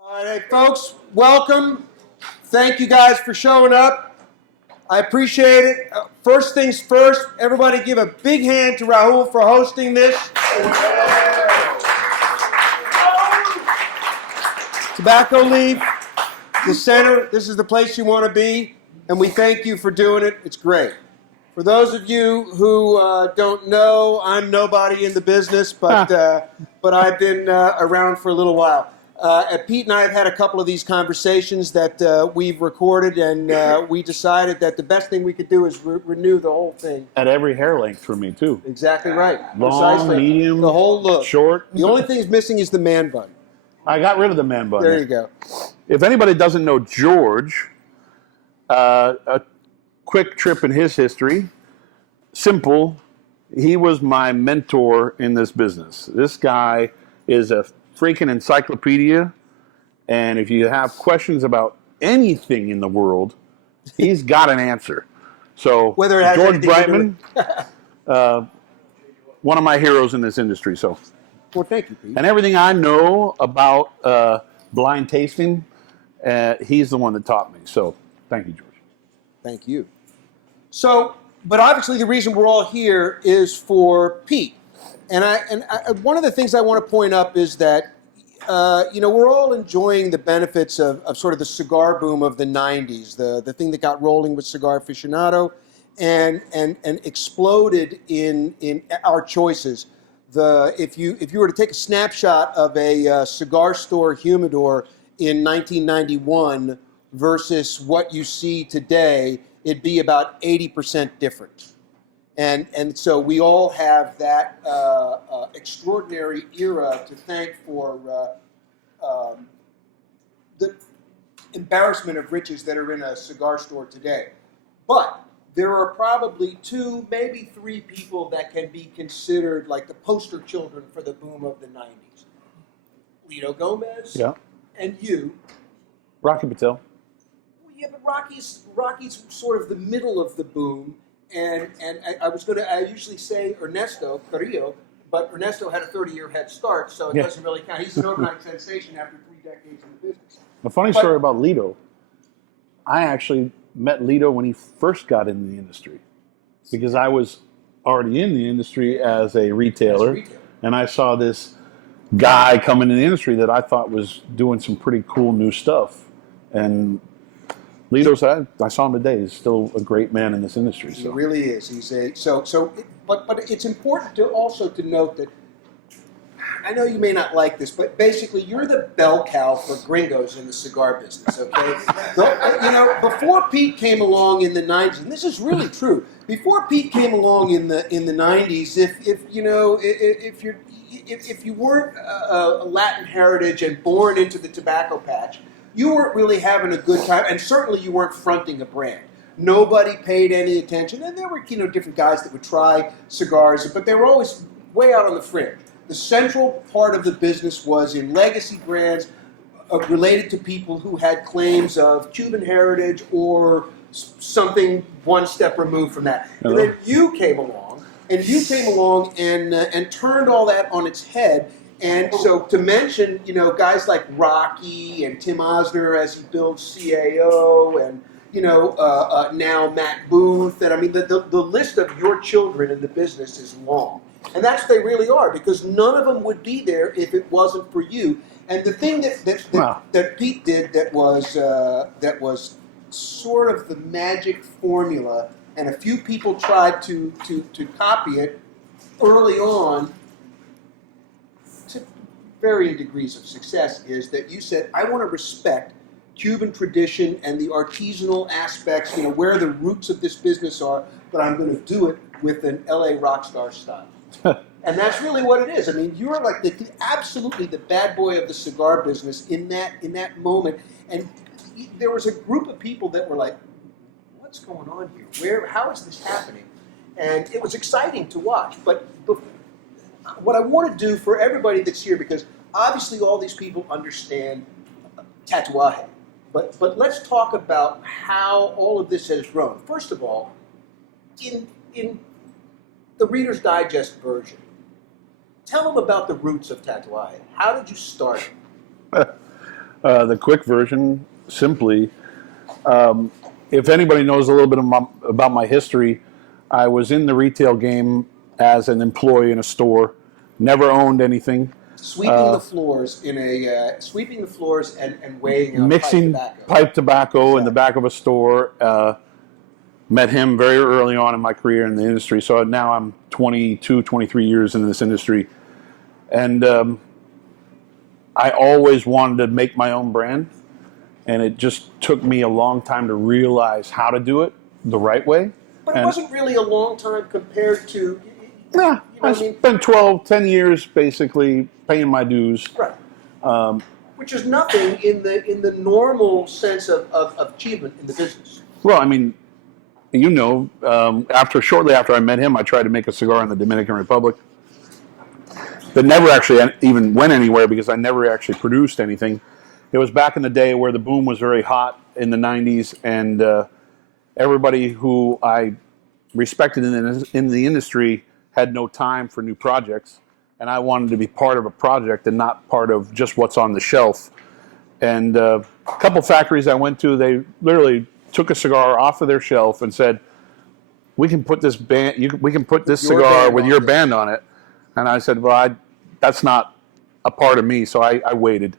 All right, folks, welcome. Thank you guys for showing up. I appreciate it. First things first, everybody give a big hand to Rahul for hosting this. Tobacco Leaf, the center, this is the place you want to be, and we thank you for doing it. It's great. For those of you who don't know, I'm nobody in the business, but I've been around for a little while. Pete and I have had a couple of these conversations that we've recorded, and we decided that the best thing we could do is renew the whole thing. At every hair length for me, too. Exactly right. Long, precisely. medium, the whole look. Short. The only thing is missing is the man bun. I got rid of the man bun. There you go. If anybody doesn't know George, a quick trip in his history, simple, he was my mentor in this business. This guy is a freaking encyclopedia, and if you have questions about anything in the world, he's got an answer. So whether it has George Brightman, one of my heroes in this industry. So, well, thank you, Pete. And everything I know about blind tasting, he's the one that taught me. So thank you, George. Thank you. So, but obviously the reason we're all here is for Pete. And one of the things I want to point up is that, we're all enjoying the benefits of sort of the cigar boom of the 90s, the thing that got rolling with Cigar Aficionado and exploded in our choices. If you were to take a snapshot of a cigar store humidor in 1991 versus what you see today, it'd be about 80% different. And so we all have that extraordinary era to thank for the embarrassment of riches that are in a cigar store today. But there are probably two, maybe three people that can be considered like the poster children for the boom of the 90s. Lito Gomez, Yeah. and you. Rocky Patel. Yeah, but Rocky's sort of the middle of the boom. And I usually say Ernesto Carrillo, but Ernesto had a 30-year head start, so it doesn't really count. He's an overnight sensation after 3 decades in the business. A funny story about Lito. I actually met Lito when he first got into the industry because I was already in the industry as a retailer, and I saw this guy come into the industry that I thought was doing some pretty cool new stuff. And Lito's, I saw him today. He's still a great man in this industry. So. He really is. But it's important to also to note that I know you may not like this, but basically you're the bell cow for gringos in the cigar business. Okay, before Pete came along in the 90s, and this is really true. Before Pete came along in the 90s, if you weren't a Latin heritage and born into the tobacco patch, you weren't really having a good time, and certainly you weren't fronting a brand. Nobody paid any attention, and there were different guys that would try cigars, but they were always way out on the fringe. The central part of the business was in legacy brands related to people who had claims of Cuban heritage or something one step removed from that. And then you came along and turned all that on its head. And so to mention, guys like Rocky and Tim Osner as he builds CAO and, now Matt Booth. And I mean, the list of your children in the business is long. And that's what they really are, because none of them would be there if it wasn't for you. And the thing that Pete did that was sort of the magic formula, and a few people tried to copy it early on, to varying degrees of success, is that you said, I want to respect Cuban tradition and the artisanal aspects, where the roots of this business are, but I'm going to do it with an LA rock star style. And that's really what it is. I mean, you're like absolutely the bad boy of the cigar business in that moment. And there was a group of people that were like, what's going on here? How is this happening? And it was exciting to watch. But what I want to do for everybody that's here, because obviously all these people understand tatuaje, but let's talk about how all of this has grown. First of all, in the Reader's Digest version, tell them about the roots of tatuaje. How did you start? The quick version, simply, if anybody knows a little bit about my history, I was in the retail game as an employee in a store, never owned anything. Sweeping the floors sweeping the floors and weighing out Mixing pipe tobacco in the back of a store. Met him very early on in my career in the industry. So now I'm 22, 23 years in this industry. And I always wanted to make my own brand. And it just took me a long time to realize how to do it the right way. But it wasn't really a long time compared to... Yeah, I spent 10 years basically paying my dues. Right. Which is nothing in the normal sense of achievement in the business. Well, I mean, shortly after I met him, I tried to make a cigar in the Dominican Republic. That never actually even went anywhere because I never actually produced anything. It was back in the day where the boom was very hot in the 90s, and everybody who I respected in the industry had no time for new projects, and I wanted to be part of a project and not part of just what's on the shelf. And a couple factories I went to, they literally took a cigar off of their shelf and said, "We can put this we can put this cigar with your band on it." And I said, "Well, that's not a part of me." So I waited,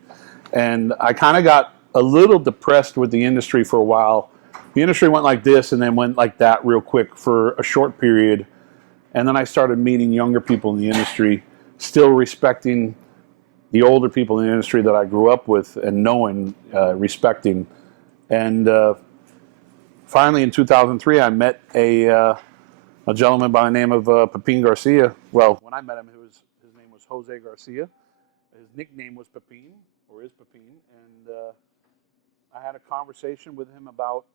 and I kind of got a little depressed with the industry for a while. The industry went like this and then went like that real quick for a short period. And then I started meeting younger people in the industry, still respecting the older people in the industry that I grew up with and knowing, respecting. And finally, in 2003, I met a gentleman by the name of Pepin Garcia. Well, when I met him, his name was Jose Garcia. His nickname was Pepin, or is Pepin. And I had a conversation with him about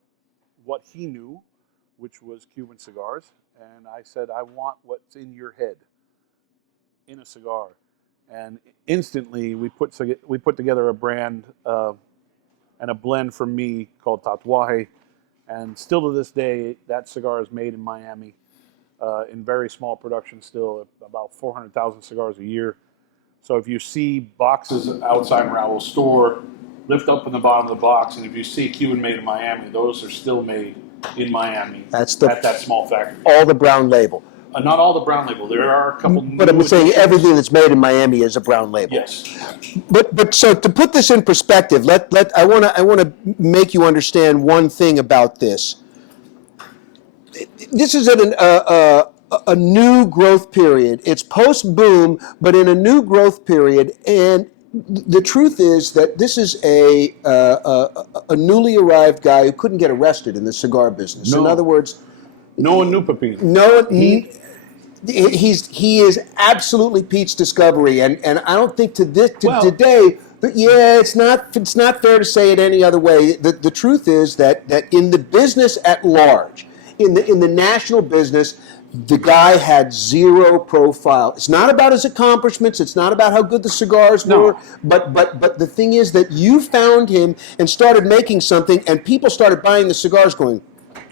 what he knew, which was Cuban cigars. And I said, "I want what's in your head in a cigar." And instantly, we put together a brand and a blend for me called Tatuaje. And still to this day, that cigar is made in Miami in very small production still, about 400,000 cigars a year. So if you see boxes outside Raul's store, lift up in the bottom of the box, and if you see Cuban made in Miami, those are still made in Miami at that small factory. All the brown label. Not all the brown label. There are a couple. But I'm saying everything that's made in Miami is a brown label. Yes. But so to put this in perspective, I want to make you understand one thing about this. This is a new growth period. It's post boom, but in a new growth period, and the truth is that this is a newly arrived guy who couldn't get arrested in the cigar business. No. In other words, no one knew Pepin. He is absolutely Pete's discovery, and I don't think today. Yeah, it's not fair to say it any other way. The truth is that in the business at large, in the national business, the guy had zero profile. It's not about his accomplishments. It's not about how good the cigars were. But the thing is that you found him and started making something, and people started buying the cigars going,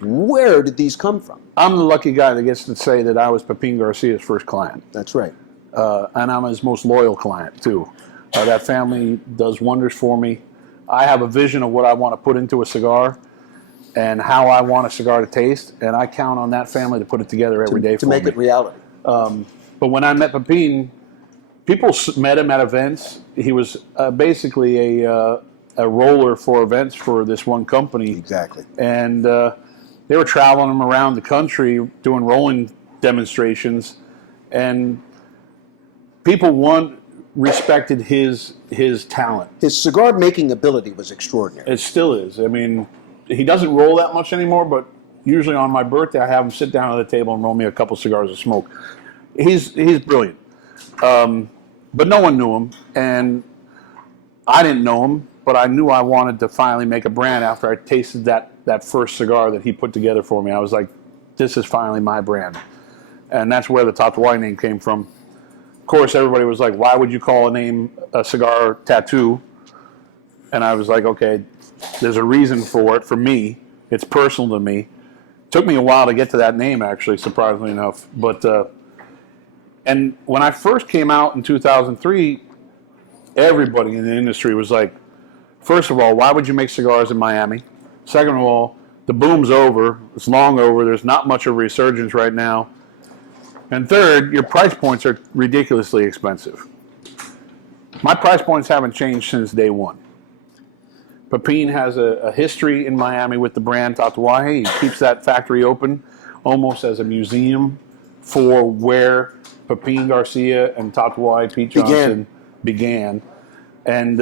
where did these come from? I'm the lucky guy that gets to say that I was Pepin Garcia's first client. That's right. And I'm his most loyal client, too. That family does wonders for me. I have a vision of what I want to put into a cigar and how I want a cigar to taste, and I count on that family to put it together every day to make it reality. But when I met Pepin, people met him at events. He was basically a roller for events for this one company. Exactly. And they were traveling him around the country doing rolling demonstrations, and people respected his talent. His cigar making ability was extraordinary. It still is. I mean, he doesn't roll that much anymore, but usually on my birthday, I have him sit down at the table and roll me a couple cigars of smoke. He's brilliant. But no one knew him, and I didn't know him, but I knew I wanted to finally make a brand after I tasted that first cigar that he put together for me. I was like, this is finally my brand. And that's where the Tatuaje name came from. Of course, everybody was like, why would you call a cigar tattoo? And I was like, okay, there's a reason for it. For me, it's personal to me. It took me a while to get to that name, actually, surprisingly enough. But and when I first came out in 2003, everybody in the industry was like, First of all, why would you make cigars in Miami? Second of all, the boom's over. It's long over. There's not much of a resurgence right now. And third, your price points are ridiculously expensive. My price points haven't changed since day one. Pepin has a history in Miami with the brand Tatuaje. He keeps that factory open almost as a museum for where Pepin Garcia and Tatuaje Pete Johnson began. And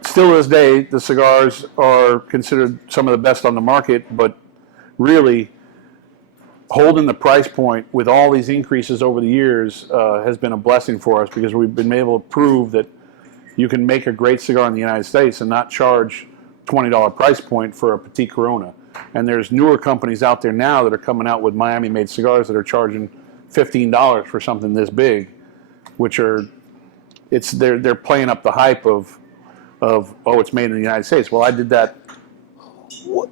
still to this day, the cigars are considered some of the best on the market, but really holding the price point with all these increases over the years has been a blessing for us, because we've been able to prove that you can make a great cigar in the United States and not charge $20 price point for a Petit Corona. And there's newer companies out there now that are coming out with Miami-made cigars that are charging $15 for something this big, which are they're playing up the hype of it's made in the United States. Well, I did that,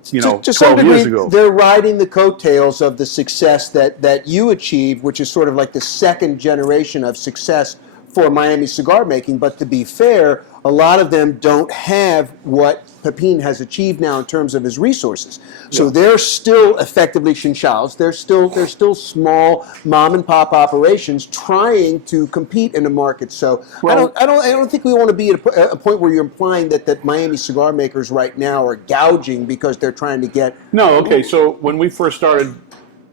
to 12 years ago. They're riding the coattails of the success that you achieved, which is sort of like the second generation of success for Miami cigar making. But to be fair, a lot of them don't have what Pepin has achieved now in terms of his resources. So they're still effectively chinchals. They're still small mom and pop operations trying to compete in the market. So I don't think we want to be at a point where you're implying that Miami cigar makers right now are gouging because they're trying to get. No, okay. So when we first started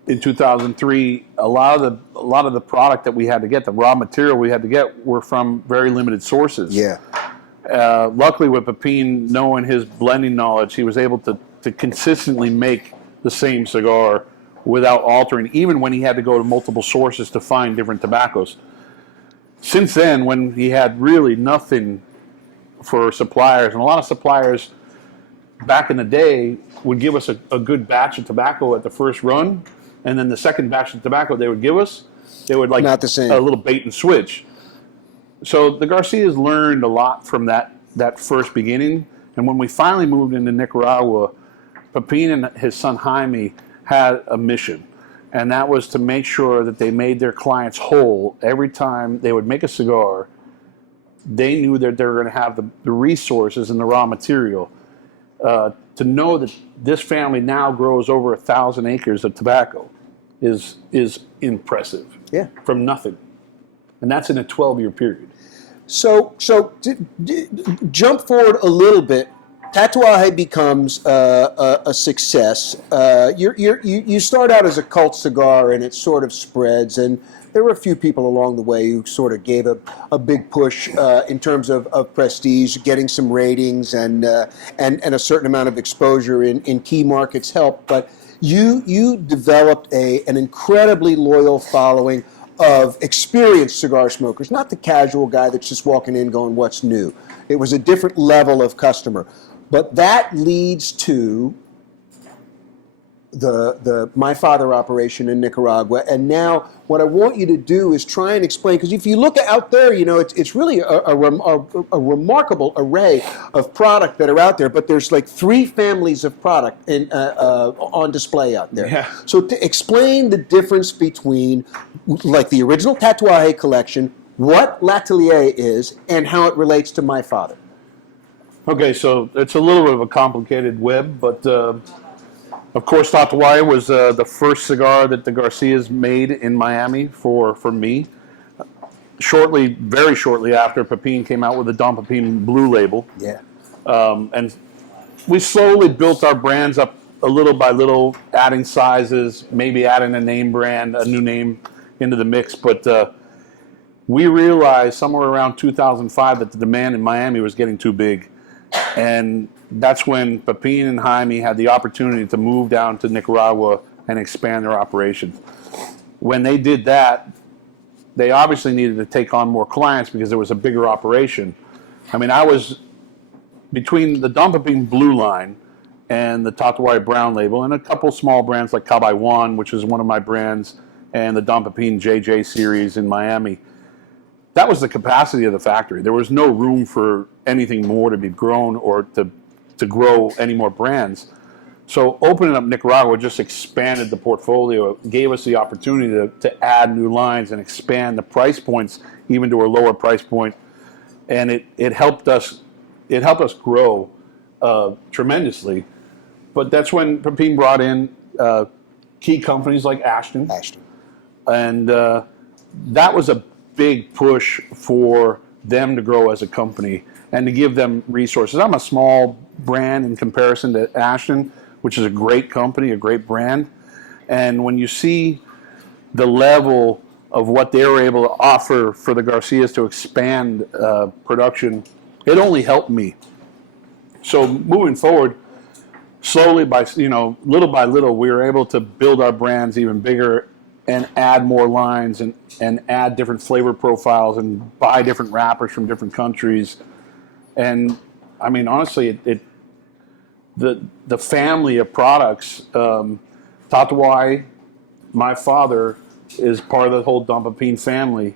in 2003, a lot of the product that we had to get, the raw material we had to get, were from very limited sources. Yeah. Luckily, with Pepin, knowing his blending knowledge, he was able to consistently make the same cigar without altering, even when he had to go to multiple sources to find different tobaccos. Since then, when he had really nothing for suppliers, and a lot of suppliers back in the day would give us a good batch of tobacco at the first run, and then the second batch of tobacco they would give us, they would like not the same. A little bait and switch. So the Garcias learned a lot from that first beginning, and when we finally moved into Nicaragua, Pepin and his son Jaime had a mission, and that was to make sure that they made their clients whole. Every time they would make a cigar, they knew that they were going to have the resources and the raw material to know that this family now grows over 1,000 acres of tobacco is impressive. Yeah. From nothing. And that's in a 12-year period. So jump forward a little bit. Tatuaje becomes a success. You start out as a cult cigar, and it sort of spreads. And there were a few people along the way who sort of gave a big push in terms of prestige, getting some ratings and a certain amount of exposure in key markets helped. But you developed an incredibly loyal following of experienced cigar smokers, not the casual guy that's just walking in going, what's new? It was a different level of customer. But that leads to the My Father operation in Nicaragua. And now what I want you to do is try and explain, because if you look out there, it's really a remarkable array of product that are out there, but there's like 3 families of product on display out there. Yeah. So to explain the difference between like the original Tatuaje collection, what L'Atelier is, and how it relates to My Father. Okay, so it's a little bit of a complicated web, but of course Tatuaje was the first cigar that the Garcias made in Miami for me. Very shortly after, Pepin came out with the Don Pepin Blue label. Yeah. And we slowly built our brands up a little by little, adding sizes, maybe adding a name brand, a new name into the mix. But we realized somewhere around 2005 that the demand in Miami was getting too big. And that's when Pepin and Jaime had the opportunity to move down to Nicaragua and expand their operations. When they did that, they obviously needed to take on more clients because there was a bigger operation. I mean, I was between the Don Pepin Blue line and the Tatuaje Brown label and a couple small brands like Cabay Juan, which is one of my brands, and the Don Pepin JJ series in Miami. That was the capacity of the factory. There was no room for anything more to be grown or to grow any more brands. So opening up Nicaragua just expanded the portfolio. It gave us the opportunity to add new lines and expand the price points even to a lower price point. And it helped us it helped us grow tremendously. But that's when Pepin brought in key companies like Ashton. And that was a big push for them to grow as a company and to give them resources. I'm a small brand in comparison to Ashton, which is a great company, a great brand. And when you see the level of what they were able to offer for the Garcias to expand production, it only helped me. So moving forward, slowly little by little, we were able to build our brands even bigger and add more lines and add different flavor profiles and buy different wrappers from different countries. And I mean, honestly, the family of products, Tatuai, my father is part of the whole Dom Pepin family.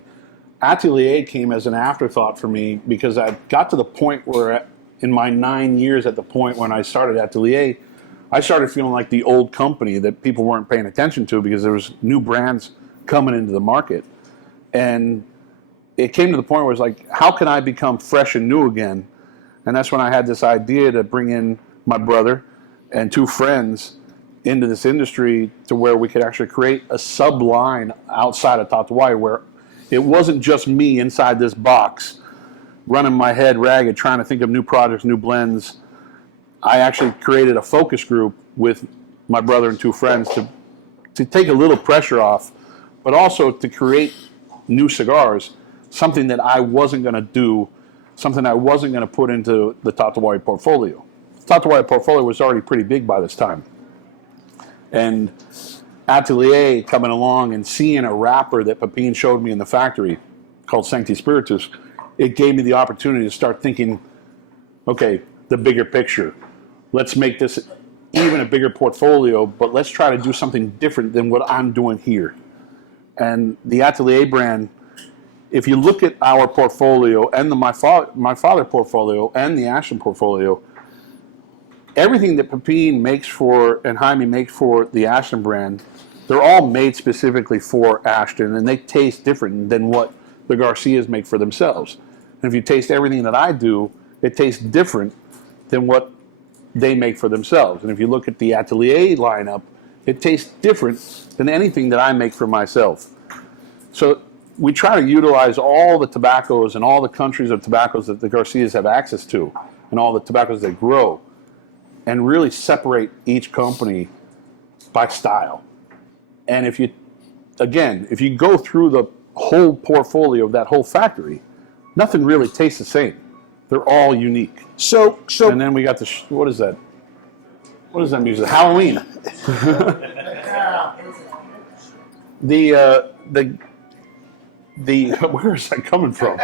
Atelier came as an afterthought for me because I got to the point where in my 9 years at the point when I started Atelier, I started feeling like the old company that people weren't paying attention to because there was new brands coming into the market. And it came to the point where it's like, how can I become fresh and new again? And that's when I had this idea to bring in my brother and 2 friends into this industry to where we could actually create a sub-line outside of Tatuai where it wasn't just me inside this box running my head ragged trying to think of new projects, new blends. I actually created a focus group with my brother and 2 friends to take a little pressure off, but also to create new cigars, something that I wasn't going to do, something I wasn't going to put into the Tatuai portfolio. The Tatuai portfolio was already pretty big by this time. And Atelier coming along and seeing a wrapper that Pepin showed me in the factory called Sancti Spiritus, it gave me the opportunity to start thinking, okay, the bigger picture. Let's make this even a bigger portfolio, but let's try to do something different than what I'm doing here. And the Atelier brand, if you look at our portfolio and my father portfolio and the Ashton portfolio, everything that Pepin makes for and Jaime makes for the Ashton brand, they're all made specifically for Ashton, and they taste different than what the Garcias make for themselves. And if you taste everything that I do, it tastes different than what they make for themselves. And if you look at the Atelier lineup, it tastes different than anything that I make for myself. So we try to utilize all the tobaccos and all the countries of tobaccos that the Garcias have access to and all the tobaccos they grow and really separate each company by style. And if you go through the whole portfolio of that whole factory, nothing really tastes the same. They're all unique. So and then we got the what is that? What is that music? Halloween. the where is that coming from?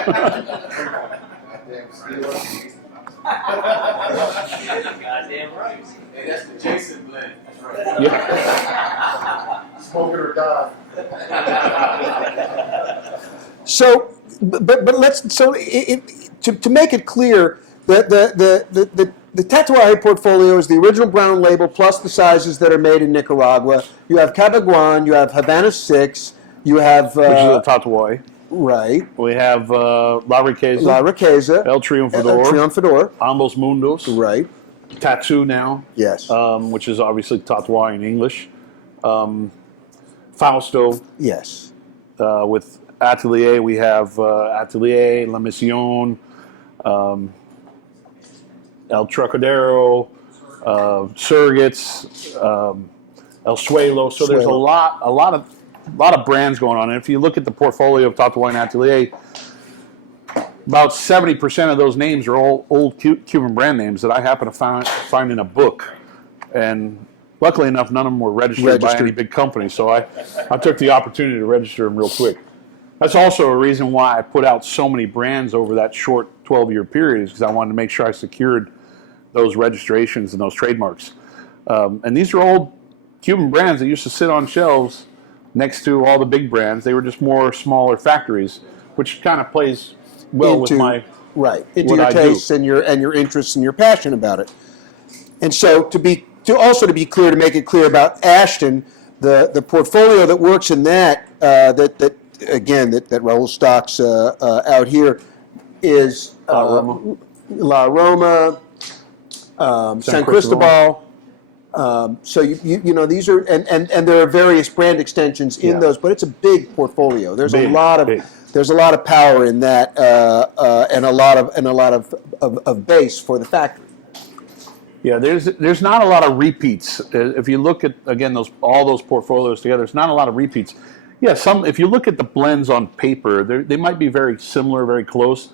Goddamn right. Hey, that's the Jason blend. That's right. Yeah. Smoke it or die. So, but let's to make it clear, the Tatuai portfolio is the original brown label plus the sizes that are made in Nicaragua. You have Cabaguan, you have Havana 6, you have which is a Tatuai. Right. We have La Riqueza, El Triunfador, Ambos Mundos, right? Tattoo now, yes, which is obviously Tatuai in English. Fausto, yes. With Atelier, we have Atelier, La Mission, El Trocadero, Surrogates, El Suelo. So there's a lot of brands going on. And if you look at the portfolio of Tatuai and Atelier, about 70% of those names are all old Cuban brand names that I happen to find in a book. And luckily enough, none of them were registered by any big company. So I took the opportunity to register them real quick. That's also a reason why I put out so many brands over that short 12-year period, is because I wanted to make sure I secured those registrations and those trademarks. And these are old Cuban brands that used to sit on shelves next to all the big brands. They were just smaller factories, which kind of plays well with my into your tastes and your interests and your passion about it. And so to be clear, to make it clear about Ashton, the portfolio that works in that Raul stocks out here is La Aroma, San Cristobal. So you know, these are and there are various brand extensions in those, but it's a big portfolio. There's a lot of power in that, and a lot of base for the factory. Yeah, there's not a lot of repeats. If you look at again all those portfolios together, there's not a lot of repeats. Yeah, if you look at the blends on paper, they might be very similar, very close,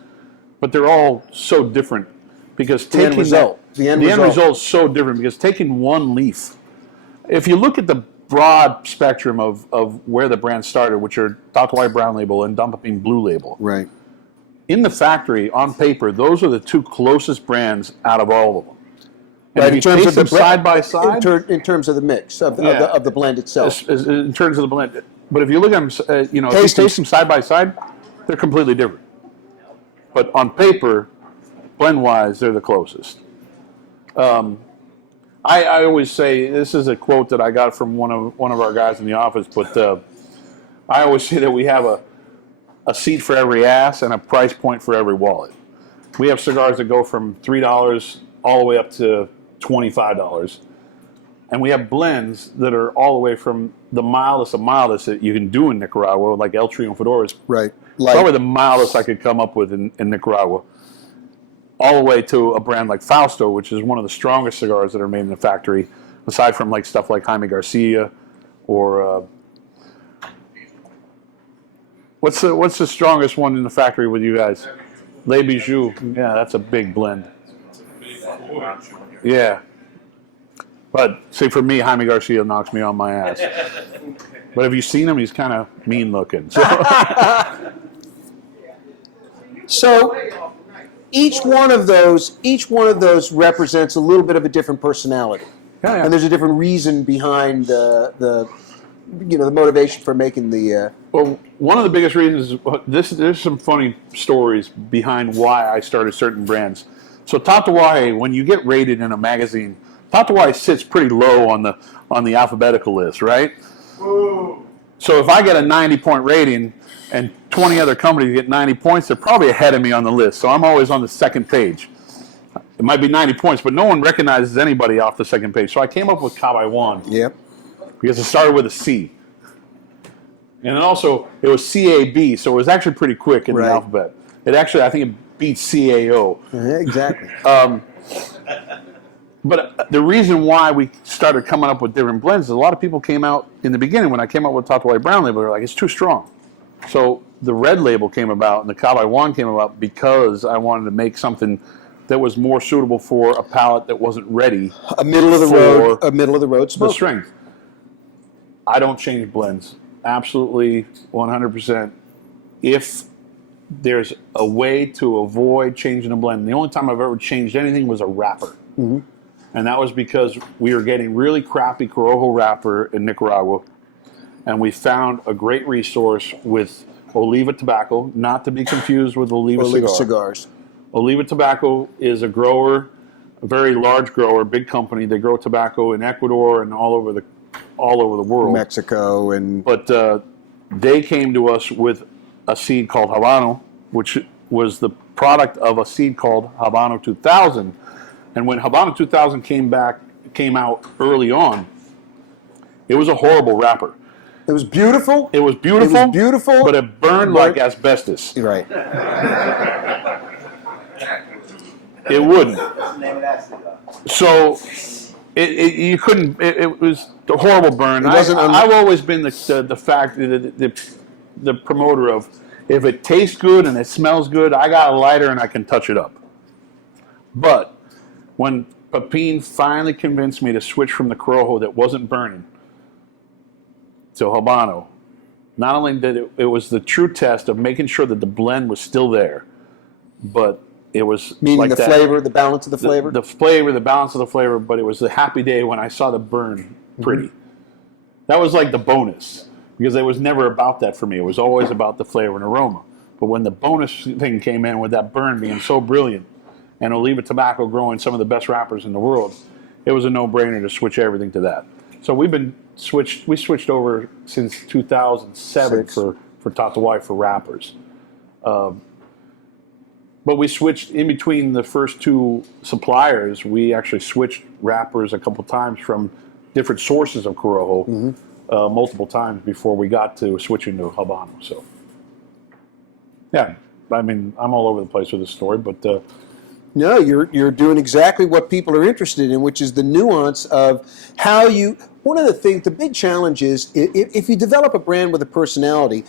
but they're all so different because The end result is so different because taking one leaf, if you look at the broad spectrum of where the brand started, which are Dr. White Brown Label and Dumping Blue Label, Right. in the factory on paper, those are the two closest brands out of all of them. And Right, in terms of them side by side, in terms of the mix of the blend itself. in terms of the blend. But if you look at them, if you Taste taste them side by side, they're completely different. But on paper, blend-wise, they're the closest. I always say, this is a quote that I got from one of our guys in the office, but I always say that we have a seat for every ass and a price point for every wallet. We have cigars that go from $3 all the way up to $25. And we have blends that are all the way from the mildest of mildest that you can do in Nicaragua, like El Trio and Fedoras. Right. Probably the mildest I could come up with in Nicaragua. All the way to a brand like Fausto, which is one of the strongest cigars that are made in the factory, aside from like stuff like Jaime Garcia or what's the strongest one in the factory with you guys? Le Bijou. Yeah, that's a big blend. Yeah. But see, for me, Jaime Garcia knocks me on my ass. But have you seen him? He's kind of mean looking. So each one of those represents a little bit of a different personality, and there's a different reason behind the motivation for making the. Well, one of the biggest reasons is there's some funny stories behind why I started certain brands. So Tatuaje, when you get rated in a magazine, Tatuaje sits pretty low on the alphabetical list, right? Ooh. So if I get a 90-point rating and 20 other companies get 90 points, they're probably ahead of me on the list. So I'm always on the second page. It might be 90 points, but no one recognizes anybody off the second page. So I came up with Cabaiguan. Yep. Because it started with a C. And then also, it was CAB, so it was actually pretty quick in the alphabet. It actually, I think it beat CAO. Exactly. But the reason why we started coming up with different blends is a lot of people came out in the beginning when I came out with Dr. White Brown Label, they were like, it's too strong. So the red label came about and the Cabaiguan came about because I wanted to make something that was more suitable for a palate that wasn't ready. A middle of the road smoke. The strength. I don't change blends. Absolutely 100%. If there's a way to avoid changing a blend, the only time I've ever changed anything was a wrapper. Mm-hmm. And that was because we were getting really crappy Corojo wrapper in Nicaragua. And we found a great resource with Oliva Tobacco, not to be confused with Oliva Cigars. Oliva Tobacco is a grower, a very large grower, big company. They grow tobacco in Ecuador and all over the world. Mexico and... But they came to us with a seed called Habano, which was the product of a seed called Habano 2000. And when Habano 2000 came out early on, it was a horrible wrapper. It was beautiful. It was beautiful. But it burned like asbestos. Right. It wouldn't. So you couldn't. It was a horrible burn. I've always been the promoter of, if it tastes good and it smells good, I got a lighter and I can touch it up. But when Pepin finally convinced me to switch from the Corojo that wasn't burning to Habano, not only did it was the true test of making sure that the blend was still there, but it was meaning like the flavor, the balance of the flavor? The flavor, the balance of the flavor, but it was the happy day when I saw the burn pretty. Mm-hmm. That was like the bonus, because it was never about that for me. It was always about the flavor and aroma. But when the bonus thing came in with that burn being so brilliant, and Oliva Tobacco growing some of the best wrappers in the world, it was a no-brainer to switch everything to that. So we switched over since 2007 for Tatuaje for wrappers. But we switched in between the first two suppliers. We actually switched wrappers a couple times from different sources of Corojo, multiple times before we got to switching to Habano. So, yeah, I mean, I'm all over the place with this story, but no, you're doing exactly what people are interested in, which is the nuance of how you. One of the things, the big challenge is if you develop a brand with a personality.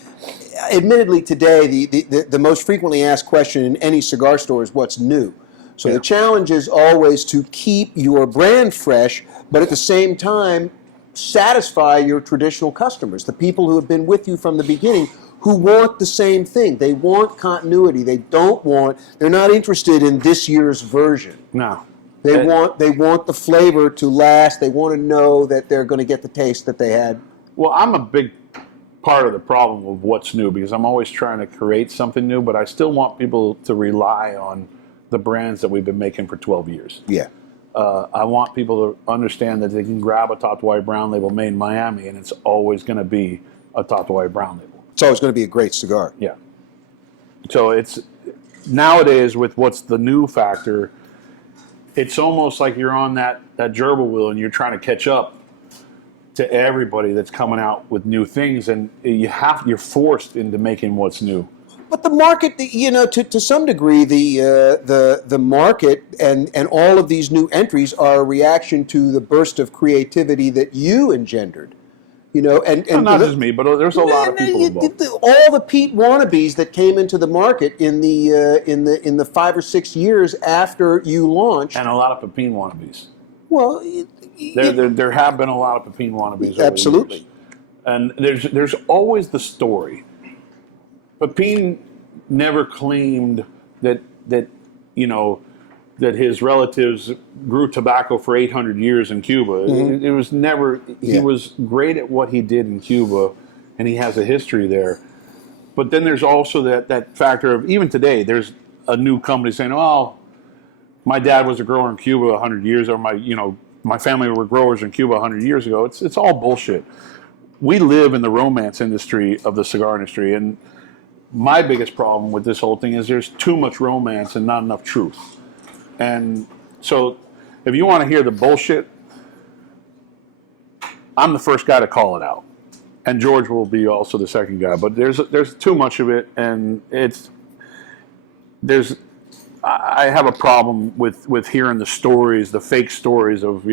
Admittedly, today the most frequently asked question in any cigar store is what's new. So the challenge is always to keep your brand fresh, but at the same time satisfy your traditional customers, the people who have been with you from the beginning, who want the same thing. They want continuity. They're not interested in this year's version. no. They want the flavor to last. They want to know that they're going to get the taste that they had. Well, I'm a big part of the problem of what's new because I'm always trying to create something new, but I still want people to rely on the brands that we've been making for 12 years. Yeah. I want people to understand that they can grab a Top to White Brown label made in Miami, and it's always going to be a Top to White Brown label. It's always going to be a great cigar. Yeah. So it's nowadays with what's the new factor, it's almost like you're on that gerbil wheel and you're trying to catch up to everybody that's coming out with new things, and you're forced into making what's new. But the market, to some degree, the market and all of these new entries are a reaction to the burst of creativity that you engendered. And not just me, but there's a lot of people involved. All the Pete wannabes that came into the market in the 5 or 6 years after you launched, and a lot of Pepin wannabes. Well, there have been a lot of Pepin wannabes. Over absolutely. The years. And there's always the story. Pepin never claimed that his relatives grew tobacco for 800 years in Cuba. It was never. He was great at what he did in Cuba, and he has a history there. But then there's also that factor of, even today, there's a new company saying, "Oh, my dad was a grower in Cuba 100 years, or my family were growers in Cuba 100 years ago." It's all bullshit. We live in the romance industry of the cigar industry, and my biggest problem with this whole thing is there's too much romance and not enough truth. And so if you want to hear the bullshit, I'm the first guy to call it out. And George will be also the second guy. But there's too much of it, and I have a problem with hearing the stories, the fake stories of,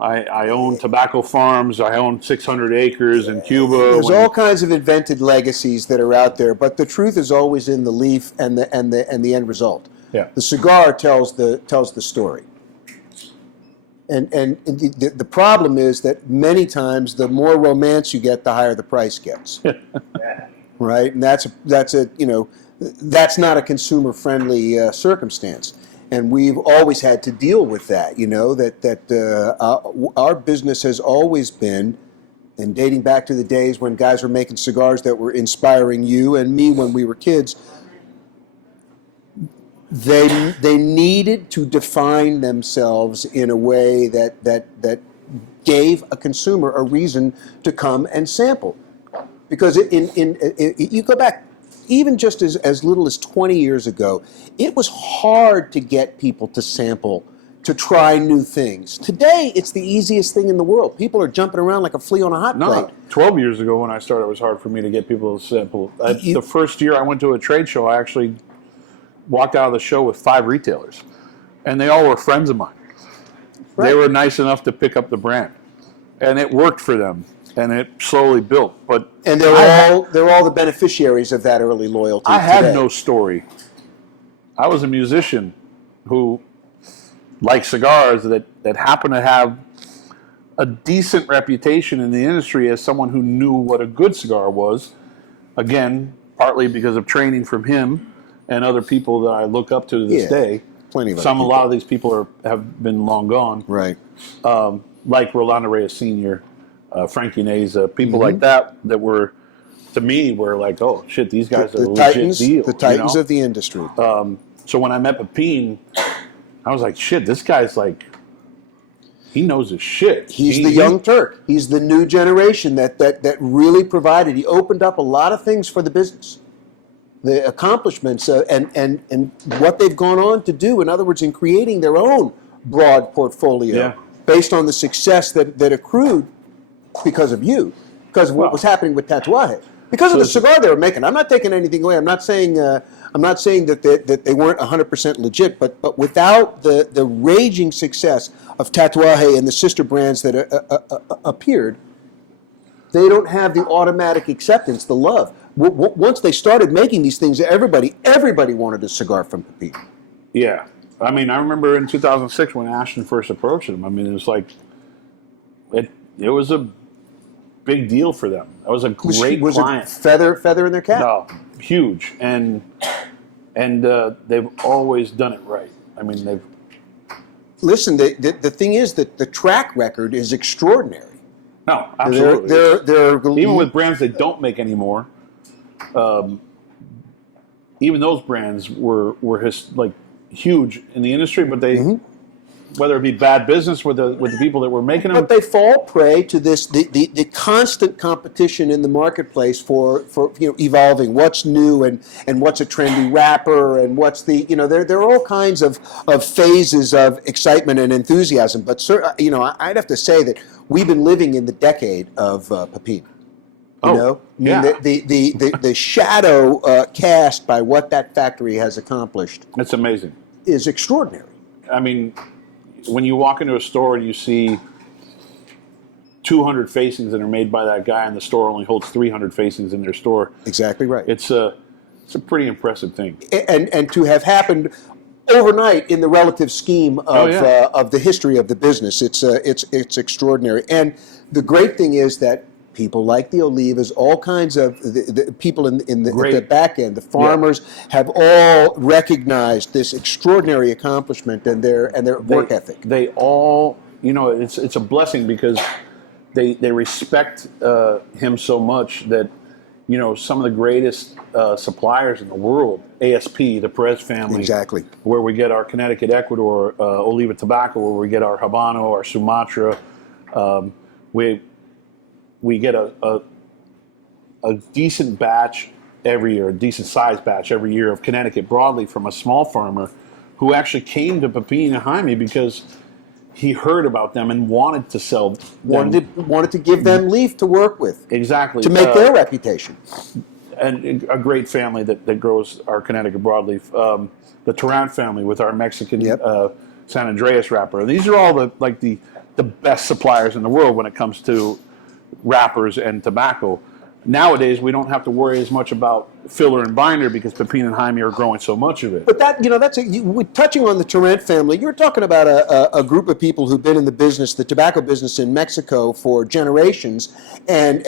I own tobacco farms, I own 600 acres in Cuba. There's all kinds of invented legacies that are out there, but the truth is always in the leaf and the end result. Yeah. The cigar tells the story. And the problem is that many times the more romance you get, the higher the price gets. Right? And that's not a consumer friendly circumstance. And we've always had to deal with that, our business has always been, and dating back to the days when guys were making cigars that were inspiring you and me when we were kids, they needed to define themselves in a way that gave a consumer a reason to come and sample. Because you go back, even just as little as 20 years ago, it was hard to get people to sample, to try new things. Today, it's the easiest thing in the world. People are jumping around like a flea on a hot plate. No, 12 years ago when I started, it was hard for me to get people to sample. The first year I went to a trade show, I actually walked out of the show with 5 retailers, and they all were friends of mine. Right. They were nice enough to pick up the brand, and it worked for them. And it slowly built, and they're all the beneficiaries of that early loyalty. I had no story. I was a musician who liked cigars that happened to have a decent reputation in the industry as someone who knew what a good cigar was. Again, partly because of training from him and other people that I look up to this day. Plenty of a lot of these people have been long gone. Right. Like Rolando Reyes Sr., Frankie Neza, people like that were, to me, were like, oh shit, these guys are a legit deal. The titans of the industry. So when I met Pepin, I was like, shit, this guy's like, he knows his shit. He's the young Turk. He's the new generation that really provided. He opened up a lot of things for the business. the accomplishments and what they've gone on to do. In other words, in creating their own broad portfolio based on the success that accrued because of you, because of what was happening with Tatuaje, because of the cigar they were making. I'm not taking anything away. I'm not saying that they weren't 100% legit, but without the raging success of Tatuaje and the sister brands that appeared, they don't have the automatic acceptance, the love. Once they started making these things, everybody wanted a cigar from Pepin. Yeah. I mean, I remember in 2006 when Ashton first approached him. I mean, it was like, it was a big deal for them. That was a great client. It feather in their cap? No, huge. And they've always done it right. I mean, they've... Listen, the thing is that the track record is extraordinary. No, absolutely. They're even with brands they don't make anymore, even those brands were like huge in the industry, but they, whether it be bad business with the people that were making them, but they fall prey to this the constant competition in the marketplace for evolving what's new and what's a trendy wrapper and what's the there are all kinds of phases of excitement and enthusiasm. But I'd have to say that we've been living in the decade of Pepin. The shadow cast by what that factory has accomplished. It's amazing. Is extraordinary. I mean, when you walk into a store and you see 200 facings that are made by that guy, and the store only holds 300 facings in their store. Exactly right. It's a pretty impressive thing. And to have happened overnight in the relative scheme of the history of the business, it's extraordinary. And the great thing is that people like the Olivas, all kinds of the people at the back end, the farmers have all recognized this extraordinary accomplishment and their work ethic. They all, it's a blessing because they respect him so much that, some of the greatest suppliers in the world, ASP, the Perez family, exactly, where we get our Connecticut Ecuador Oliva tobacco, where we get our Habano, our Sumatra, we get a decent batch every year, a decent sized batch every year of Connecticut broadly from a small farmer who actually came to Pepin and Jaime because he heard about them and wanted to sell them. Wanted to give them leaf to work with. Exactly. To make their reputation. And a great family that grows our Connecticut broadleaf. The Tarrant family with our Mexican San Andreas wrapper. These are all the best suppliers in the world when it comes to wrappers and tobacco. Nowadays, we don't have to worry as much about filler and binder because Pepin and Jaime are growing so much of it. But touching on the Tarrant family, you're talking about a group of people who've been in the business, the tobacco business in Mexico for generations, and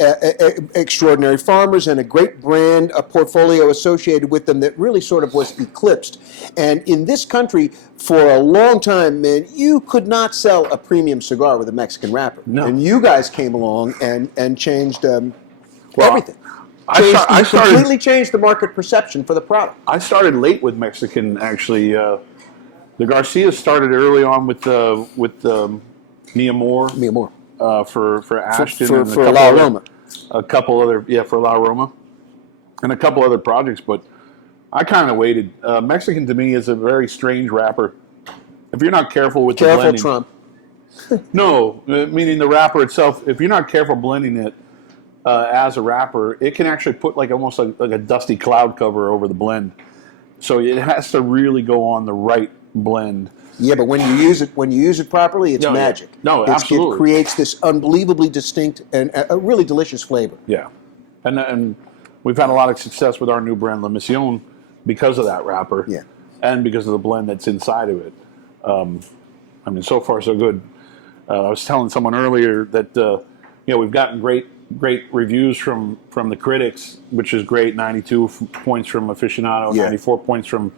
extraordinary farmers and a great brand, a portfolio associated with them that really sort of was eclipsed. And in this country, for a long time, man, you could not sell a premium cigar with a Mexican wrapper. No. And you guys came along and changed everything. Completely changed the market perception for the product. I started late with Mexican, actually. The Garcias started early on with Mia Moore. For Ashton for La Roma. A couple other for La Roma, and a couple other projects. But I kind of waited. Mexican to me is a very strange wrapper. If you're not careful with the blending, Trump. No, meaning the wrapper itself. If you're not careful blending it. As a wrapper, it can actually put almost like a dusty cloud cover over the blend. So it has to really go on the right blend. Yeah, but when you use it properly, it's magic. No, absolutely. It creates this unbelievably distinct and a really delicious flavor. Yeah, and we've had a lot of success with our new brand La Mission because of that wrapper. Yeah, and because of the blend that's inside of it. I mean, so far so good. I was telling someone earlier that we've gotten great reviews from the critics, which is great. 92 points from Aficionado, 94 points from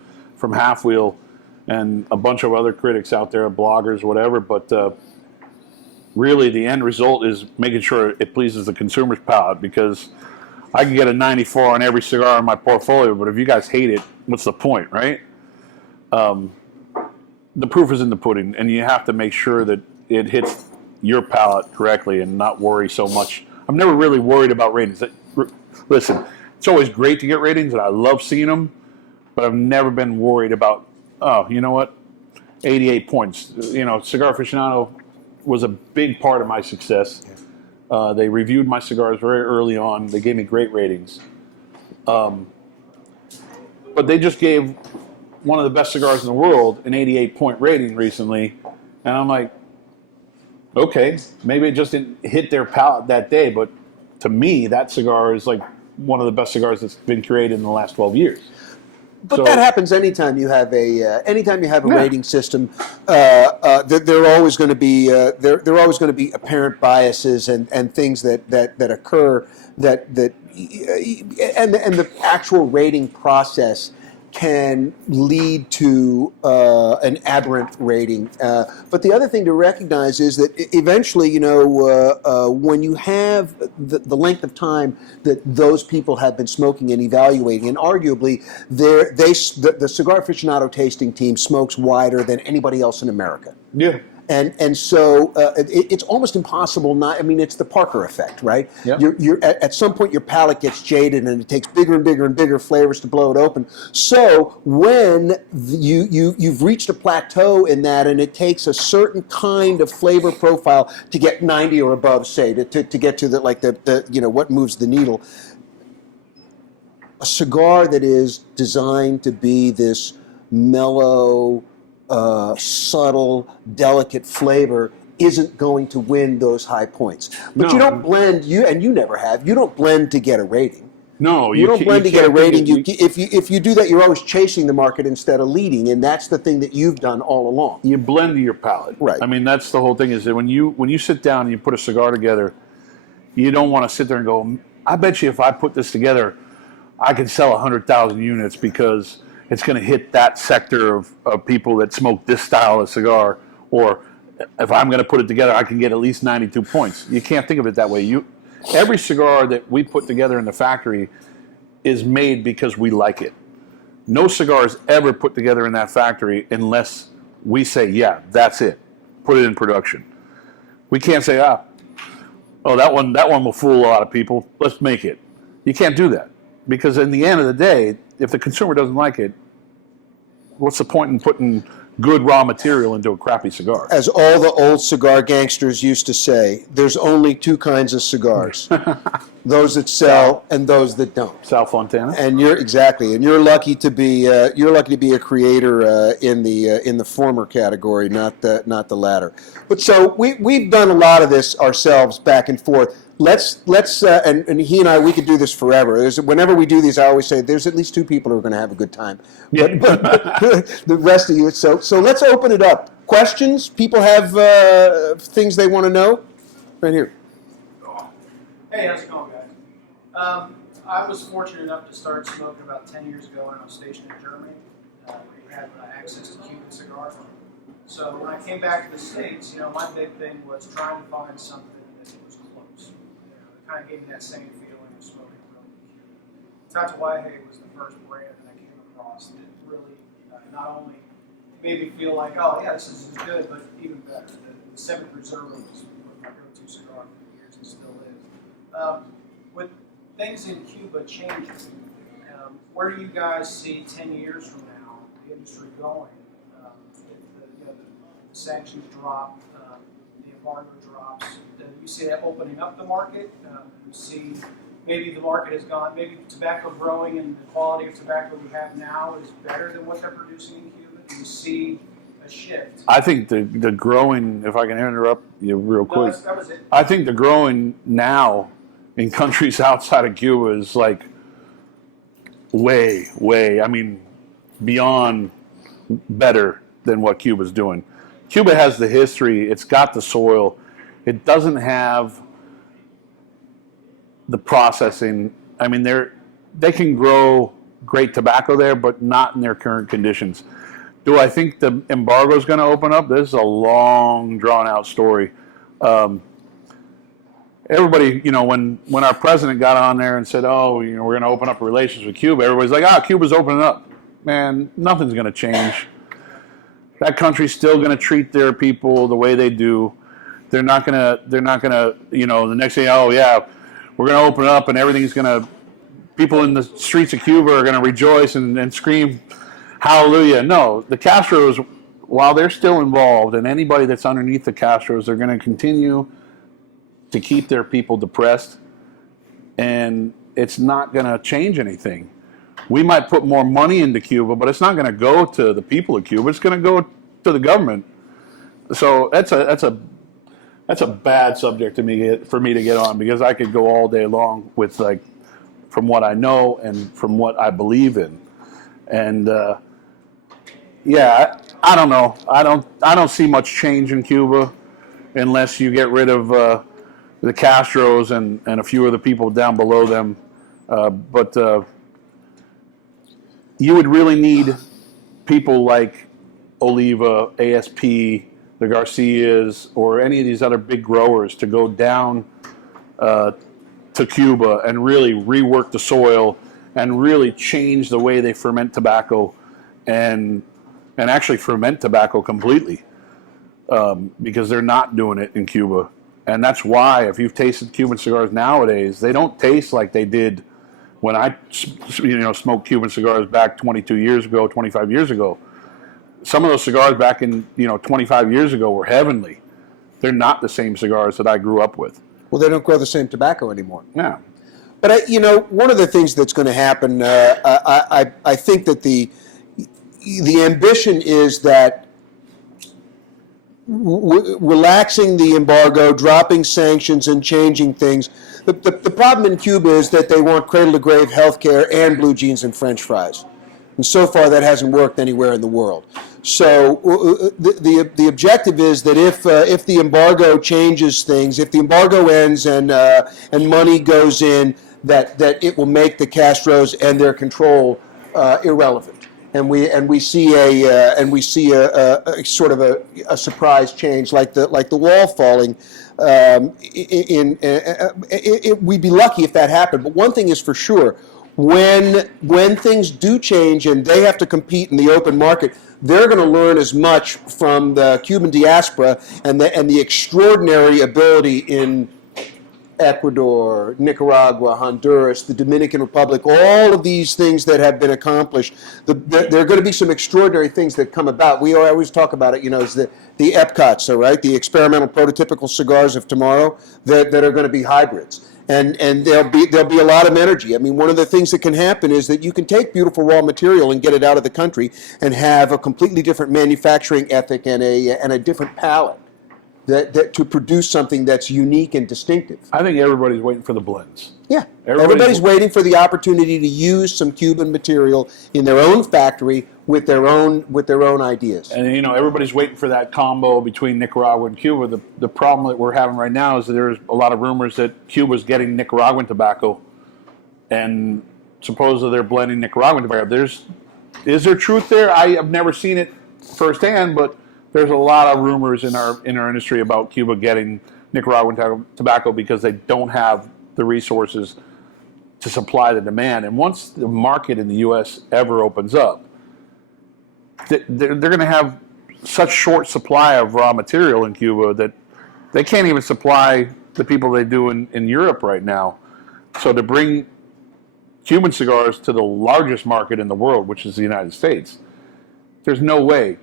Half Wheel, and a bunch of other critics out there, bloggers, whatever. But really, the end result is making sure it pleases the consumer's palate, because I can get a 94 on every cigar in my portfolio, but if you guys hate it, what's the point, right? The proof is in the pudding, and you have to make sure that it hits your palate correctly and not worry so much. I'm never really worried about ratings. Listen, It's always great to get ratings, and I love seeing them, but I've never been worried about, oh, you know what, 88 points. You know, Cigar Aficionado was a big part of my success. They reviewed my cigars very early on. They gave me great ratings. But they just gave one of the best cigars in the world an 88-point rating recently. And I'm like, okay, maybe it just didn't hit their palate that day. But to me, that cigar is like one of the best cigars that's been created in the last 12 years. But So- that happens anytime you have a Yeah. rating system. There are always going to be there are always going to be apparent biases and things that occur that and the actual rating process can lead to an aberrant rating. But the other thing to recognize is that eventually, you know, when you have the length of time that those people have been smoking and evaluating, and arguably the Cigar Aficionado tasting team smokes wider than anybody else in America. Yeah. And so it's almost impossible not. I mean, it's the Parker effect, right? Yeah. You're at some point your palate gets jaded, and it takes bigger and bigger and bigger flavors to blow it open. So when you've reached a plateau in that, and it takes a certain kind of flavor profile to get 90 or above, say, to get to the you know, what moves the needle. A cigar that is designed to be this mellow, subtle, delicate flavor isn't going to win those high points. But No. you don't blend. You never have. You don't blend to get a rating. No, You don't can't- blend to get a can't rating. think If you do that, you're always chasing the market instead of leading, and that's the thing that you've done all along. you blend to your palate. Right. I mean, that's the whole thing. Is that when you sit down and you put a cigar together, you don't want to sit there and go, I bet you if I put this together, I could sell 100,000 units because it's going to hit that sector of people that smoke this style of cigar. Or if I'm going to put it together, I can get at least 92 points. You can't think of it that way. Every cigar that we put together in the factory is made because we like it. No cigar is ever put together in that factory unless we say, yeah, that's it. Put it in production. We can't say, oh, that one will fool a lot of people. Let's make it. You can't do that. Because in the end of the day, if the consumer doesn't like it, what's the point in putting good raw material into a crappy cigar? As all the old cigar gangsters used to say, there's only two kinds of cigars: those that sell and those that don't. Sal Fontana? And you're lucky to be a creator in the former category, not the latter. But so we've done a lot of this ourselves back and forth. Let's and he and I, we could do this forever. Whenever we do these, I always say there's at least two people who are going to have a good time. But the rest of you, so let's open it up. Questions? People have things they want to know? Right here. Hey, how's it going, guys? I was fortunate enough to start smoking about 10 years ago when I was stationed in Germany. We had access to Cuban cigars. So when I came back to the States, you know, my big thing was trying to find something that was close. You know, it kind of gave me that same feeling of smoking really Cuban. Tata Waihe was the first brand that I came across that really not only made me feel like, oh yeah, this is good, but even better. The Seventh Reserve was my go-to cigar for years and still is. With things in Cuba changing, where do you guys see 10 years from now the industry going? If the sanctions drop, the embargo drops, do you see that opening up the market? You see maybe the market has gone, maybe tobacco growing and the quality of tobacco we have now is better than what they're producing in Cuba? Do you see a shift? I think the growing, if I can interrupt you real quick, That was it. I think the growing now in countries outside of Cuba is like way, I mean, beyond better than what Cuba's doing. Cuba has the history, it's got the soil, it doesn't have the processing. I mean, they can grow great tobacco there, but not in their current conditions. Do I think the embargo is going to open up? This is a long, drawn-out story. Everybody, you know, when our president got on there and said, oh, you know, we're going to open up relations with Cuba, everybody's like, Cuba's opening up. Man, nothing's going to change. That country's still going to treat their people the way they do. They're not going to, you know, the next thing, oh, yeah, we're going to open up and everything's going to people in the streets of Cuba are going to rejoice and scream hallelujah. No, the Castros, while they're still involved, and anybody that's underneath the Castros, they're going to continue to keep their people depressed, and it's not going to change anything. We might put more money into Cuba, but it's not going to go to the people of Cuba. It's going to go to the government. So that's a bad subject for me to get on, because I could go all day long with, like, from what I know and from what I believe in. And yeah, I don't know. I don't see much change in Cuba unless you get rid of the Castros and a few of the people down below them. But you would really need people like Oliva, ASP, the Garcias, or any of these other big growers to go down to Cuba and really rework the soil and really change the way they ferment tobacco and actually ferment tobacco completely, because they're not doing it in Cuba. And that's why, if you've tasted Cuban cigars nowadays, they don't taste like they did when I smoked Cuban cigars back 22 years ago, 25 years ago. Some of those cigars back in 25 years ago were heavenly. They're not the same cigars that I grew up with. Well, they don't grow the same tobacco anymore. Yeah. But one of the things that's going to happen, I think that the ambition is that relaxing the embargo, dropping sanctions, and changing things. The problem in Cuba is that they want cradle-to-grave health care and blue jeans and French fries. And so far, that hasn't worked anywhere in the world. So the objective is that if the embargo changes things, if the embargo ends and money goes in, that it will make the Castros and their control irrelevant. And we see a sort of a surprise change, like the wall falling. We'd be lucky if that happened. But one thing is for sure: when things do change and they have to compete in the open market, they're going to learn as much from the Cuban diaspora and the extraordinary ability in Ecuador, Nicaragua, Honduras, the Dominican Republic, all of these things that have been accomplished. There are going to be some extraordinary things that come about. We always talk about it, as the EPCOTs, all right, the experimental prototypical cigars of tomorrow that are going to be hybrids. And there'll be a lot of energy. I mean, one of the things that can happen is that you can take beautiful raw material and get it out of the country and have a completely different manufacturing ethic and a different palate that to produce something that's unique and distinctive. I think everybody's waiting for the blends. Yeah, everybody's waiting for the opportunity to use some Cuban material in their own factory with their own ideas. And everybody's waiting for that combo between Nicaragua and Cuba. The problem that we're having right now is that there's a lot of rumors that Cuba's getting Nicaraguan tobacco, and supposedly they're blending Nicaraguan tobacco. Is there truth there? I have never seen it firsthand, but there's a lot of rumors in our industry about Cuba getting Nicaraguan tobacco because they don't have the resources to supply the demand. And once the market in the U.S. ever opens up, they're going to have such short supply of raw material in Cuba that they can't even supply the people they do in Europe right now. So to bring Cuban cigars to the largest market in the world, which is the United States, there's no way.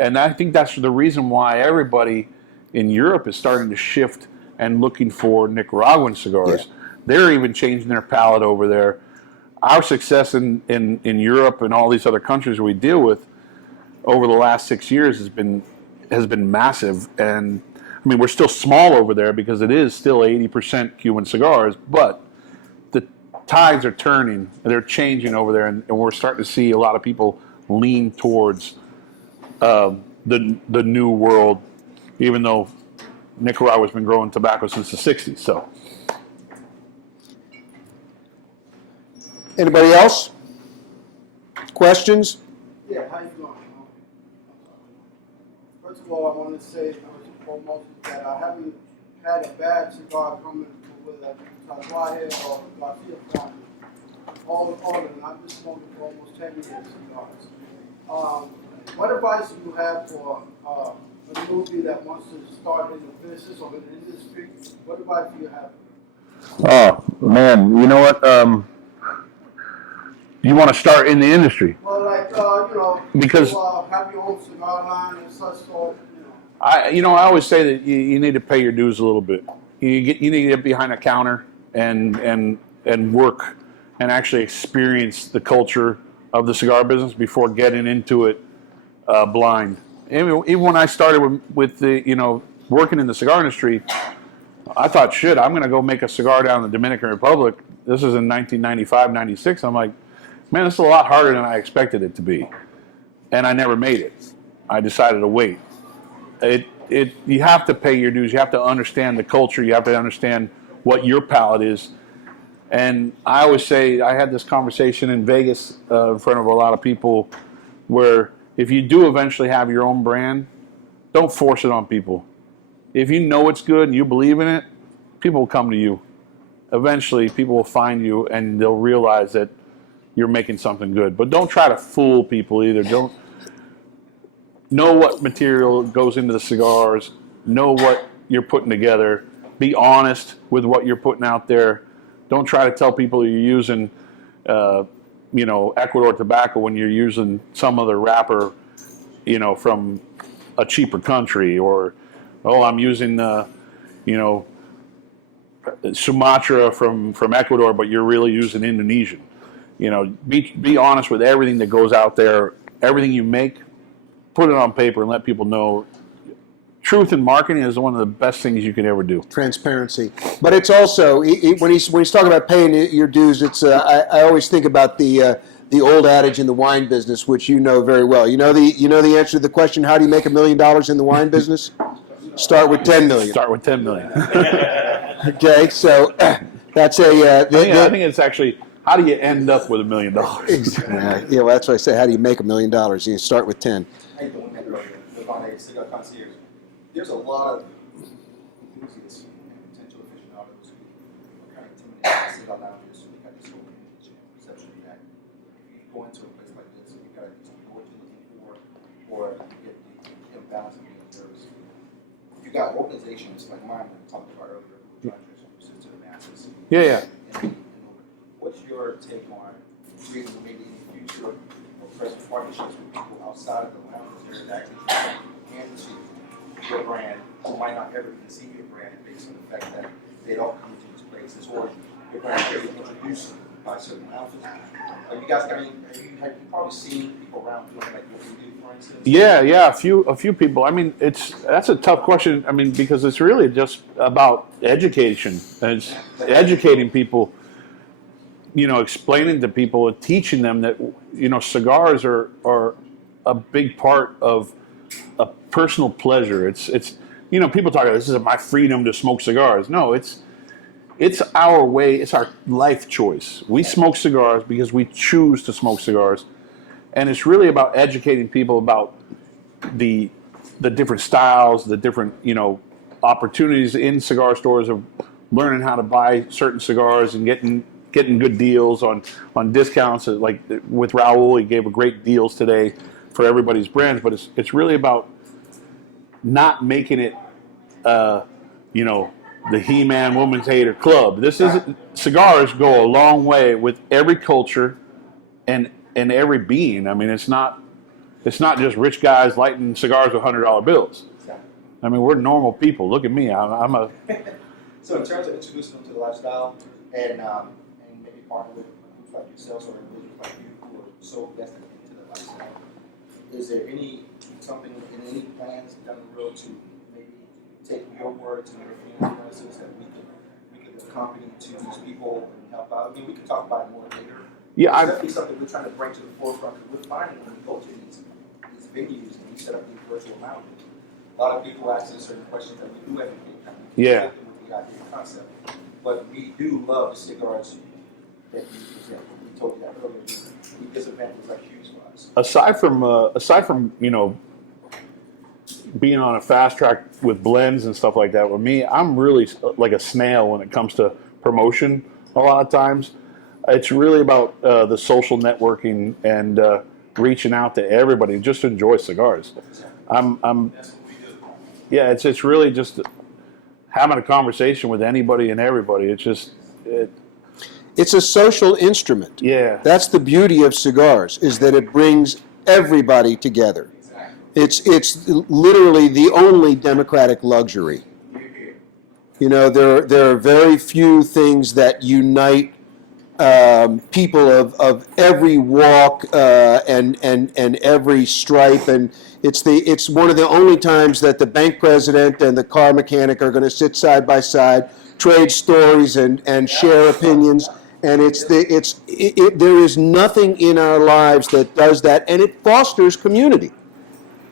And I think that's the reason why everybody in Europe is starting to shift and looking for Nicaraguan cigars. Yeah. They're even changing their palate over there. Our success in Europe and all these other countries we deal with over the last 6 years has been massive. And I mean, we're still small over there because it is still 80% Cuban cigars, but the tides are turning. They're changing over there, and we're starting to see a lot of people lean towards the new world, even though Nicaragua's been growing tobacco since the 60s. So, anybody else? Questions? Yeah, how you doing? First of all, I want to say first and foremost that I haven't had a bad cigar coming with a awhile or Garcia form. All of them. I've been smoking for almost 10 years cigars. What advice do you have for a newbie that wants to start in the business or in the industry? What advice do you have? Oh man, you know what? You want to start in the industry? Well, like, Because have your own cigar line and such sort, I always say that you need to pay your dues a little bit. You need to get behind a counter and work and actually experience the culture of the cigar business before getting into it blind. Even when I started with the working in the cigar industry, I thought, shit, I'm going to go make a cigar down in the Dominican Republic. This is in 1995, 96. I'm like, man, this is a lot harder than I expected it to be. And I never made it. I decided to wait. You have to pay your dues. You have to understand the culture. You have to understand what your palate is. And I always say, I had this conversation in Vegas in front of a lot of people where if you do eventually have your own brand, don't force it on people. If you know it's good and you believe in it, people will come to you. Eventually, people will find you and they'll realize that you're making something good. But don't try to fool people either. Don't know what material goes into the cigars. Know what you're putting together. Be honest with what you're putting out there. Don't try to tell people you're using, Ecuador tobacco when you're using some other wrapper, from a cheaper country, or, I'm using, Sumatra from Ecuador, but you're really using Indonesian. Be honest with everything that goes out there. Everything you make, put it on paper and let people know. Truth in marketing is one of the best things you can ever do. Transparency, but it's also when he's talking about paying your dues. It's I always think about the old adage in the wine business, which you know very well. You know the answer to the question: how do you make $1 million in the wine business? Start with 10 million. Start with 10 million. Okay, so that's I think it's actually, how do you end up with $1 million? Yeah, well, that's what I say. How do you make $1 million? You start with 10. How you doing, earlier, cigar concierge. There's a lot of enthusiasts and potential aficionados who are kind of intimidated by cigar lounges. We got this whole image and perception that if you go into a place like this, you got to know what you're looking for, or you get the imbalance of being nervous. You got organizations like mine that we talked about earlier who are trying to introduce to the masses. Yeah. What's your take on creating maybe in the future or present partnerships with people outside of the lounge that actually try to hand to your brand, who might not ever conceive your brand based on the fact that they don't come to these places, or your brand is introduced by certain lounges? You guys, have you probably seen people around doing like what we do, for instance? Yeah, a few people. I mean, that's a tough question. I mean, because it's really just about education. It's educating people, explaining to people and teaching them that, cigars are a big part of a personal pleasure. It's people talk about this is my freedom to smoke cigars. No, it's our way. It's our life choice. We smoke cigars because we choose to smoke cigars, and it's really about educating people about the different styles, the different opportunities in cigar stores of learning how to buy certain cigars and getting good deals on discounts. Like with Raul, he gave great deals today for everybody's brands, but it's really about not making it, the He-Man Woman's Hater Club. Cigars go a long way with every culture and every being. I mean, it's not just rich guys lighting cigars with $100 bills. I mean, we're normal people. Look at me. I'm a. So in terms of introducing them to the lifestyle and maybe partner with groups like yourselves or individuals like you who are so vested into the lifestyle, is there something in any plans down the road to maybe take your words and your feelings, for instance, that we could accompany to these people and help out? I mean, we can talk about it more later. Yeah, it's definitely something we're trying to bring to the forefront, because we're finding when we go to these venues and we set up these virtual lounges, a lot of people ask us certain questions that we do educate them. Yeah. With the idea concept. But we do love the cigars that you present. We told you that earlier. This event is like huge for us. Aside from being on a fast track with blends and stuff like that, with me, I'm really like a snail when it comes to promotion. A lot of times, it's really about the social networking and reaching out to everybody just to enjoy cigars. It's really just having a conversation with anybody and everybody. It's a social instrument. Yeah. That's the beauty of cigars, is that it brings everybody together. It's literally the only democratic luxury. You know, there are very few things that unite people of every walk and every stripe, and it's one of the only times that the bank president and the car mechanic are going to sit side by side, trade stories and share opinions. And there is nothing in our lives that does that, and it fosters community.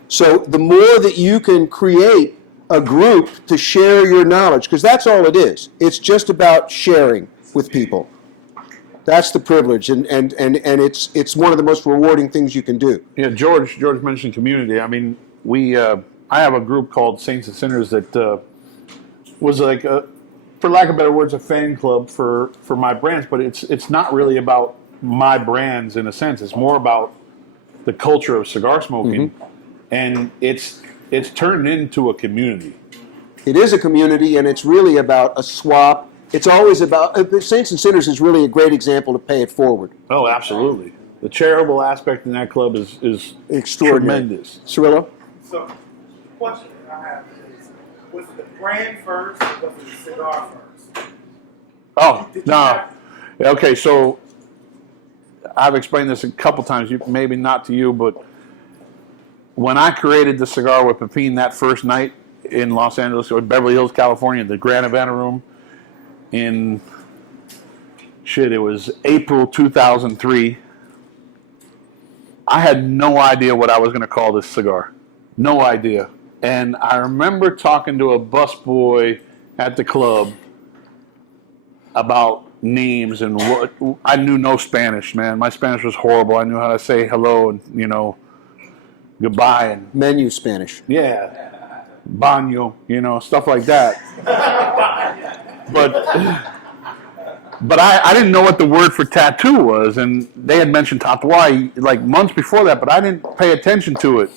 So the more that you can create a group to share your knowledge, because that's all it is. It's just about sharing with people. That's the privilege, and it's one of the most rewarding things you can do. Yeah, George mentioned community. I mean, I have a group called Saints and Sinners that was like for lack of better words, a fan club for my brands, but it's not really about my brands in a sense. It's more about the culture of cigar smoking, and it's turned into a community. It is a community, and it's really about a swap. It's always about Saints and Sinners is really a great example to pay it forward. Oh, absolutely. The charitable aspect in that club is Extraordinary. tremendous. Cirillo? So, the question I have is, was it the brand first or was it the cigar first? Oh, Did you no. have- Okay, so I've explained this a couple times, maybe not to you, but when I created the cigar with Pepin that first night in Los Angeles, or Beverly Hills, California, the Grand Havana Room, it was April 2003. I had no idea what I was going to call this cigar. No idea. And I remember talking to a busboy at the club about names and what. I knew no Spanish, man. My Spanish was horrible. I knew how to say hello and, goodbye and Menu Spanish. yeah, baño, stuff like that. But I didn't know what the word for tattoo was, and they had mentioned tatuaje like months before that, but I didn't pay attention to it.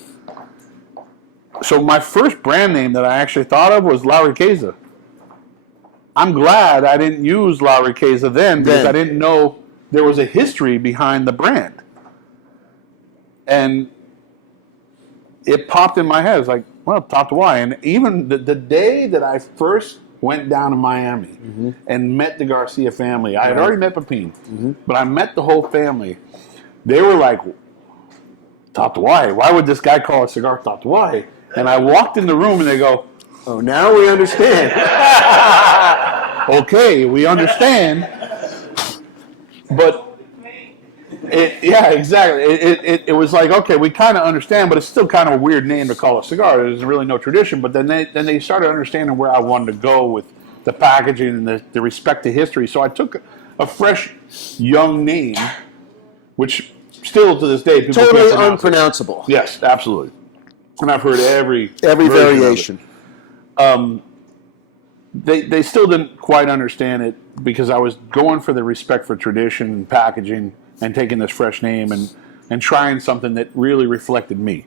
So my first brand name that I actually thought of was La Riqueza. I'm glad I didn't use La Riqueza then because I didn't know there was a history behind the brand. And it popped in my head. It's like, well, tatuaje. And even the day that I first went down to Miami and met the Garcia family. I had already met Pepin, but I met the whole family. They were like, tatuaje? Why would this guy call a cigar tatuaje? And I walked in the room and they go, oh, now we understand. okay, we understand. But yeah, exactly. It was like, okay, we kind of understand, but it's still kind of a weird name to call a cigar. There's really no tradition. But then they started understanding where I wanted to go with the packaging and the respect to history. So I took a fresh, young name, which still to this day people Totally can't pronounce unpronounceable. it. Yes, absolutely. And I've heard every variation. They still didn't quite understand it because I was going for the respect for tradition and packaging and taking this fresh name and trying something that really reflected me.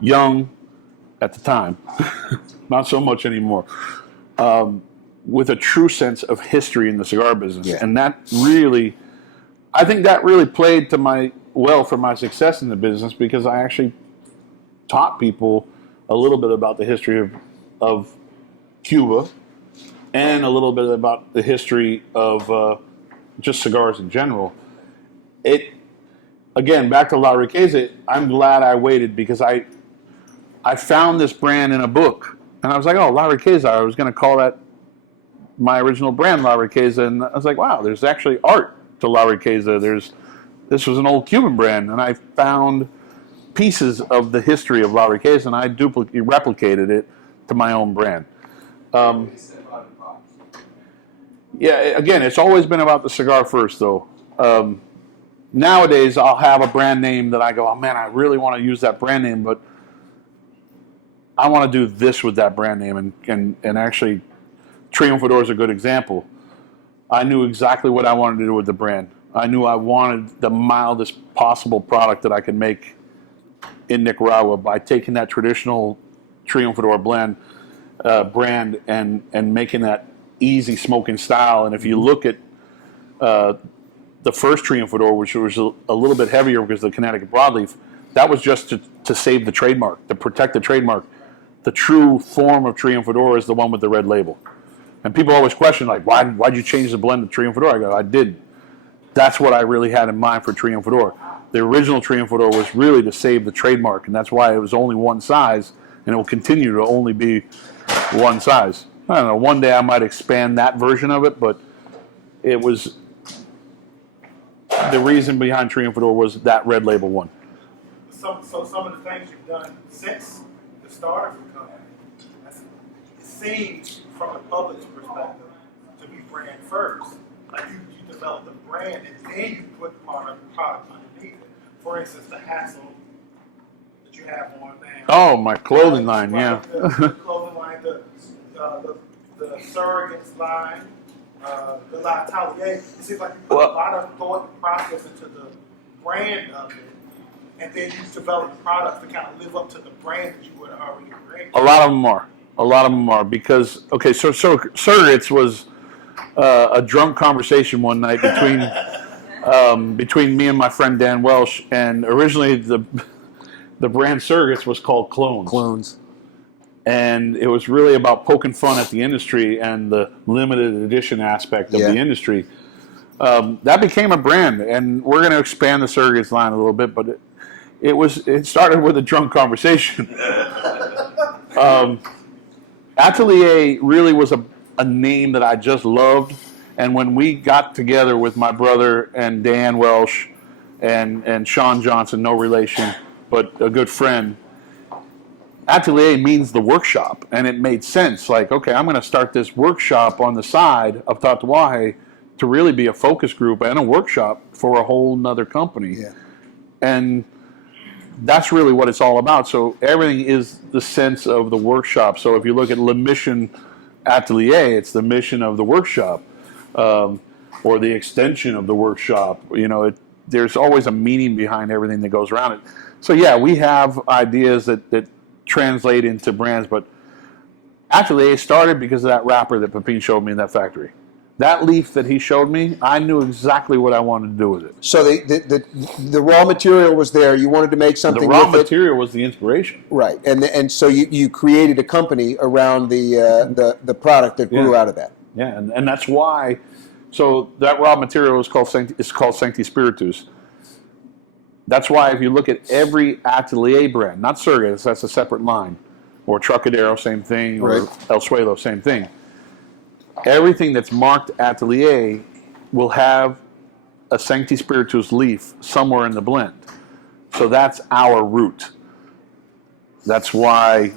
Young at the time, not so much anymore, with a true sense of history in the cigar business. Yeah. And that really, I think that really played to for my success in the business because I actually taught people a little bit about the history of Cuba and a little bit about the history of just cigars in general. Again, back to La Riqueza, I'm glad I waited because I found this brand in a book. And I was like, oh, La Riqueza. I was going to call that my original brand, La Riqueza. And I was like, wow, there's actually art to La Riqueza. This was an old Cuban brand. And I found pieces of the history of La Riqueza, and I replicated it to my own brand. Yeah, again, it's always been about the cigar first, though. Nowadays, I'll have a brand name that I go, oh man, I really want to use that brand name, but I want to do this with that brand name. And actually, Triunfador is a good example. I knew exactly what I wanted to do with the brand. I knew I wanted the mildest possible product that I could make in Nicaragua by taking that traditional Triunfador brand and making that easy smoking style. And if you look at the first Triumphador, which was a little bit heavier because of the Connecticut broadleaf, that was just to save the trademark, to protect the trademark. The true form of Triumphador is the one with the red label. And people always question, like, why'd you change the blend to Triumphador? I go, I didn't. That's what I really had in mind for Triumphador. The original Triumphador was really to save the trademark, and that's why it was only one size, and it will continue to only be one size. I don't know, one day I might expand that version of it, but it was, the reason behind Triumphador was that red label one. So some of the things you've done since the start of the company, it seems from the public's perspective to be brand first. Like you develop the brand and then you put product underneath it. For instance, the hassle that you have on now. Oh, my clothing line, yeah. The clothing line, the surrogates line, the L'Atelier. It seems like you put a lot of thought and process into the brand of it, and then you develop products to kind of live up to the brand that you would have already created. A lot of them are because, okay, so Surrogates was a drunk conversation one night between me and my friend Dan Welsh, and originally the brand Surrogates was called Clones. And it was really about poking fun at the industry and the limited edition aspect of the industry. That became a brand, and we're going to expand the Surrogates line a little bit, but it started with a drunk conversation. Atelier really was a name that I just loved, and when we got together with my brother and Dan Welsh and Sean Johnson, no relation, but a good friend, Atelier means the workshop, and it made sense. Like, okay, I'm going to start this workshop on the side of Tatuaje to really be a focus group and a workshop for a whole nother company. Yeah. And that's really what it's all about. So everything is the sense of the workshop. So if you look at Le Mission Atelier, it's the mission of the workshop, or the extension of the workshop. You know, there's always a meaning behind everything that goes around it. So yeah, we have ideas that translate into brands, but Atelier started because of that wrapper that Pepin showed me in that factory. That leaf that he showed me, I knew exactly what I wanted to do with it. So the raw material was there. You wanted to make something. The raw with material was the inspiration, right? And so you created a company around the product that grew out of that. Yeah, and that's why. So that raw material is called Sancti Spiritus. That's why if you look at every Atelier brand, not Surrogates, that's a separate line, or Trocadero, same thing, or El Suelo, same thing. Everything that's marked Atelier will have a Sancti Spiritus leaf somewhere in the blend. So that's our root. That's why,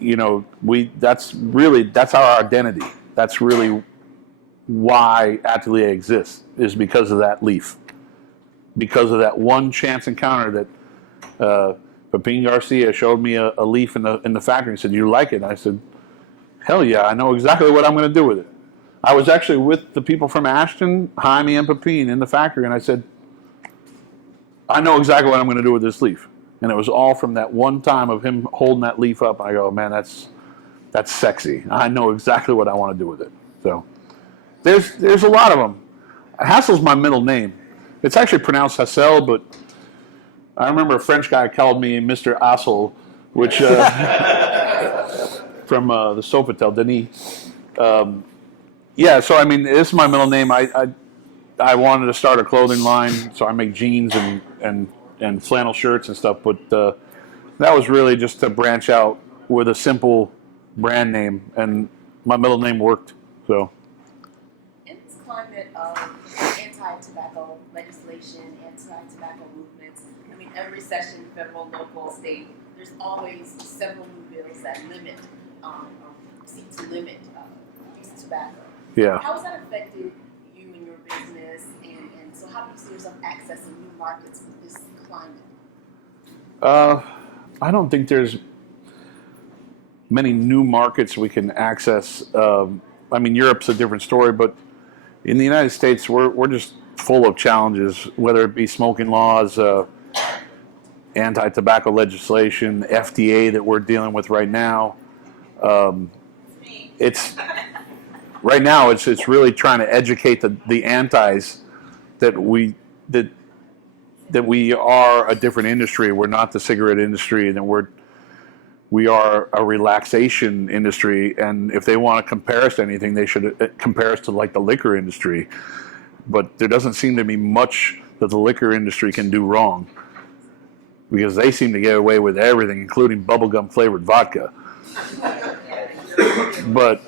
you know, that's our identity. That's really why Atelier exists, is because of that leaf. Because of that one chance encounter that Pepin Garcia showed me a leaf in the factory and said, "You like it?" And I said, "Hell yeah, I know exactly what I'm going to do with it." I was actually with the people from Ashton, Jaime and Pepin in the factory, and I said, "I know exactly what I'm going to do with this leaf." And it was all from that one time of him holding that leaf up. I go, "Man, that's sexy. I know exactly what I want to do with it." So there's a lot of them. Hassel's my middle name. It's actually pronounced Hassel, but I remember a French guy called me Mr. Assel, which from the Sofitel, Denis. Yeah, so I mean, this is my middle name. I wanted to start a clothing line, so I make jeans and flannel shirts and stuff, but that was really just to branch out with a simple brand name, and my middle name worked, so. In this climate of anti-tobacco legislation, anti-tobacco movements, I mean, every session, federal, local, state, there's always several new bills that limit, or seek to limit use of tobacco. Yeah. How has that affected you and your business, and so how do you see yourself accessing new markets with this climate? I don't think there's many new markets we can access. I mean, Europe's a different story, but in the United States, we're just full of challenges, whether it be smoking laws, anti-tobacco legislation, FDA that we're dealing with right now. It's right now it's really trying to educate the antis that we are a different industry. We're not the cigarette industry, and that we are a relaxation industry. And if they want to compare us to anything, they should compare us to like the liquor industry. But there doesn't seem to be much that the liquor industry can do wrong, because they seem to get away with everything, including bubblegum flavored vodka. But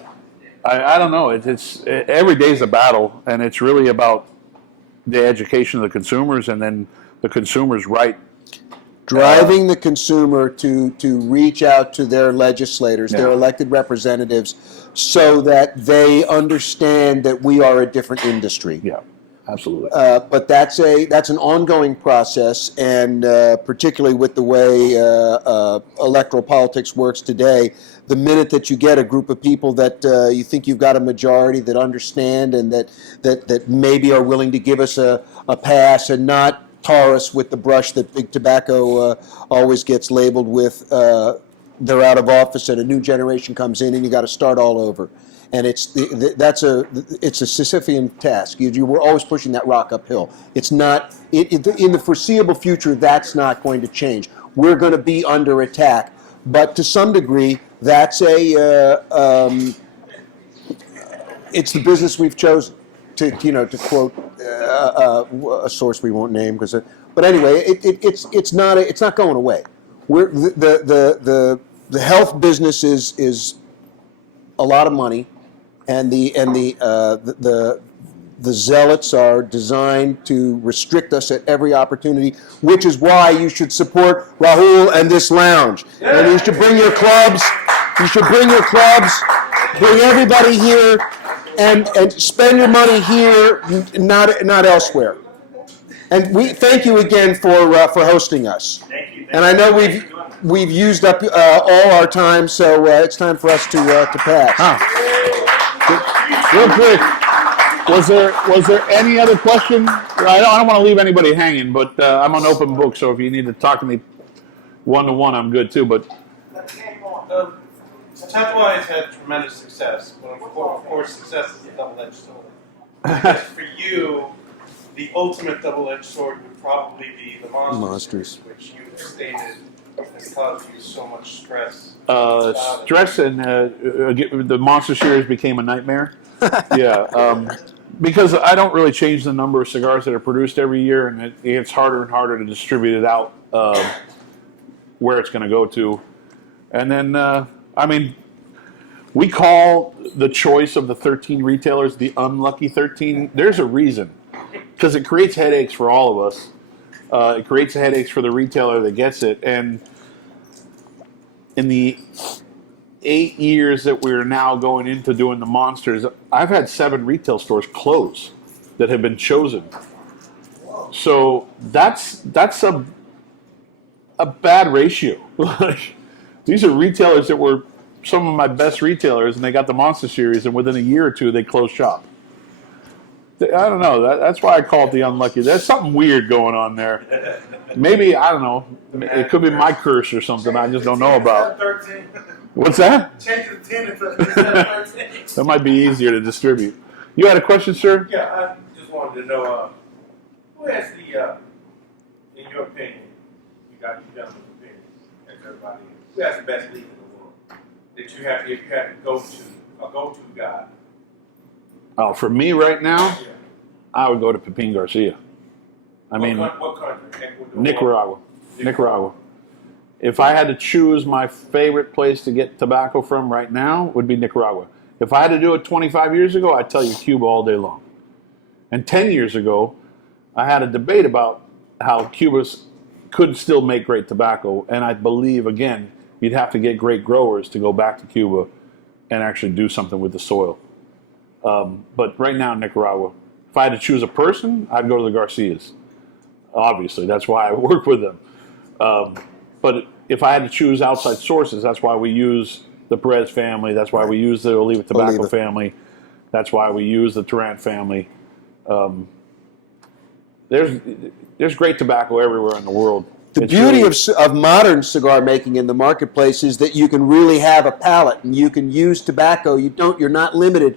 I don't know. It's every day's a battle, and it's really about the education of the consumers, and then the consumers' right. Driving the consumer to reach out to their legislators, their elected representatives, so that they understand that we are a different industry. Yeah, absolutely. But that's an ongoing process, and particularly with the way electoral politics works today, the minute that you get a group of people that you think you've got a majority that understand and that maybe are willing to give us a pass and not tar us with the brush that big tobacco always gets labeled with, they're out of office and a new generation comes in and you got to start all over. And it's a Sisyphean task. You were always pushing that rock uphill. It's not in the foreseeable future. That's not going to change. We're going to be under attack, but to some degree, that's it's the business we've chosen. To quote a source we won't name, but anyway, it's not going away. The health business is a lot of money, and the zealots are designed to restrict us at every opportunity, which is why you should support Rahul and this lounge. And you should bring your clubs. You should bring your clubs. Bring everybody here. And spend your money here, not elsewhere. And we thank you again for hosting us. Thank you. And I know we've used up all our time, so it's time for us to pass. Real quick, was there any other question? I don't want to leave anybody hanging, but I'm an open book, so if you need to talk to me one-to-one, I'm good too. But Tatuai has had tremendous success. But of course, success is a double-edged sword. Because for you, the ultimate double-edged sword would probably be the monsters. Which you stated has caused you so much stress. Stress and the Monster Series became a nightmare. Yeah, because I don't really change the number of cigars that are produced every year, and it gets harder and harder to distribute it out where it's going to go to. And then, we call the choice of the 13 retailers the unlucky 13. There's a reason, because it creates headaches for all of us. It creates headaches for the retailer that gets it. And in the 8 years that we're now going into doing the monsters, I've had 7 retail stores close that have been chosen. So that's a bad ratio. These are retailers that were some of my best retailers, and they got the Monster Series, and within a year or two, they closed shop. I don't know. That's why I call it the unlucky. There's something weird going on there. Maybe, I don't know. It could be my curse or something I just don't know about. What's that? Change the 10 to 13. That might be easier to distribute. You had a question, sir? Yeah, I just wanted to know, who has in your opinion, you done with opinion, as everybody, who has the best league in the world? That you have, if you had to go to, a go-to guy. Oh, for me right now, I would go to Pepin Garcia. What country? Nicaragua. If I had to choose my favorite place to get tobacco from right now, would be Nicaragua. If I had to do it 25 years ago, I'd tell you Cuba all day long. And 10 years ago, I had a debate about how Cuba could still make great tobacco, and I believe, again, you'd have to get great growers to go back to Cuba and actually do something with the soil. But right now, Nicaragua. If I had to choose a person, I'd go to the Garcias. Obviously, that's why I work with them. But if I had to choose outside sources, that's why we use the Perez family. That's why we use the Oliva Tobacco family. That's why we use the Tarrant family. There's great tobacco everywhere in the world. The beauty of modern cigar making in the marketplace is that you can really have a palate and you can use tobacco. You're not limited.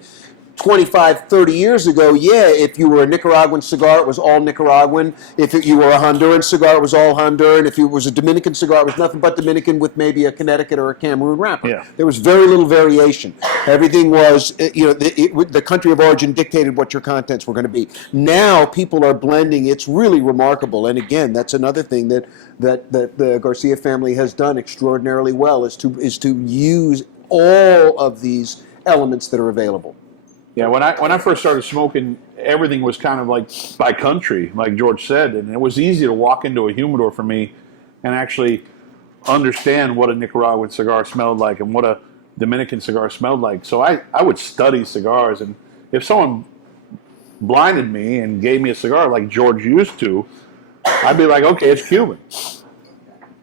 25, 30 years ago, yeah, if you were a Nicaraguan cigar, it was all Nicaraguan. If you were a Honduran cigar, it was all Honduran. If it was a Dominican cigar, it was nothing but Dominican with maybe a Connecticut or a Cameroon wrapper. Yeah. There was very little variation. Everything was, the country of origin dictated what your contents were going to be. Now people are blending. It's really remarkable. And again, that's another thing that the Garcia family has done extraordinarily well is to use all of these elements that are available. Yeah, when I first started smoking, everything was kind of like by country, like George said, and it was easy to walk into a humidor for me and actually understand what a Nicaraguan cigar smelled like and what a Dominican cigar smelled like. So I would study cigars, and if someone blinded me and gave me a cigar like George used to, I'd be like, okay, it's Cuban.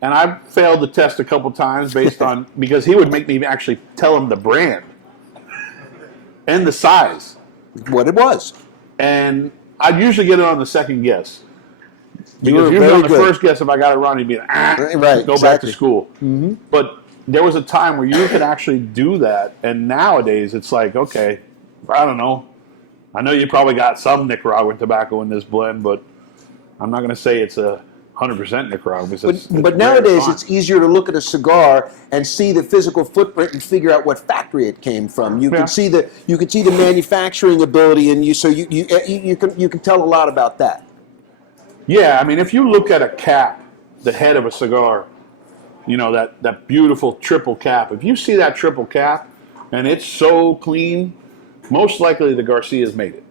And I failed the test a couple times based on, because he would make me actually tell him the brand and the size. What it was. And I'd usually get it on the second guess. You were Because usually very on the good. first guess, if I got it wrong, he'd be like, Right, go back to exactly. school. Mm-hmm. But there was a time where you could actually do that, and nowadays it's like, okay, I don't know. I know you probably got some Nicaraguan tobacco in this blend, but I'm not going to say it's 100% Nicaraguan. Because But nowadays it's easier to look at a cigar and see the physical footprint and figure out what factory it came from. You can see the manufacturing ability, and you can tell a lot about that. Yeah, I mean, if you look at a cap, the head of a cigar, that beautiful triple cap, if you see that triple cap and it's so clean, most likely the Garcia's made it.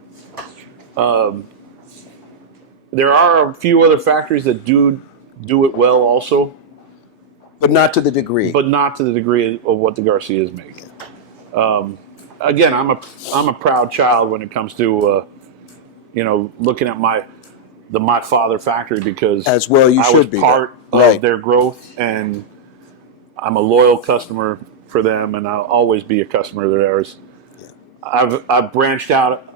There are a few other factories that do it well also. But not to the degree. But not to the degree of what the Garcias make. Again, I'm a proud child when it comes to looking at my father factory, because as well you I should was be part right. of their growth, and I'm a loyal customer for them, and I'll always be a customer of theirs. Yeah. I've branched out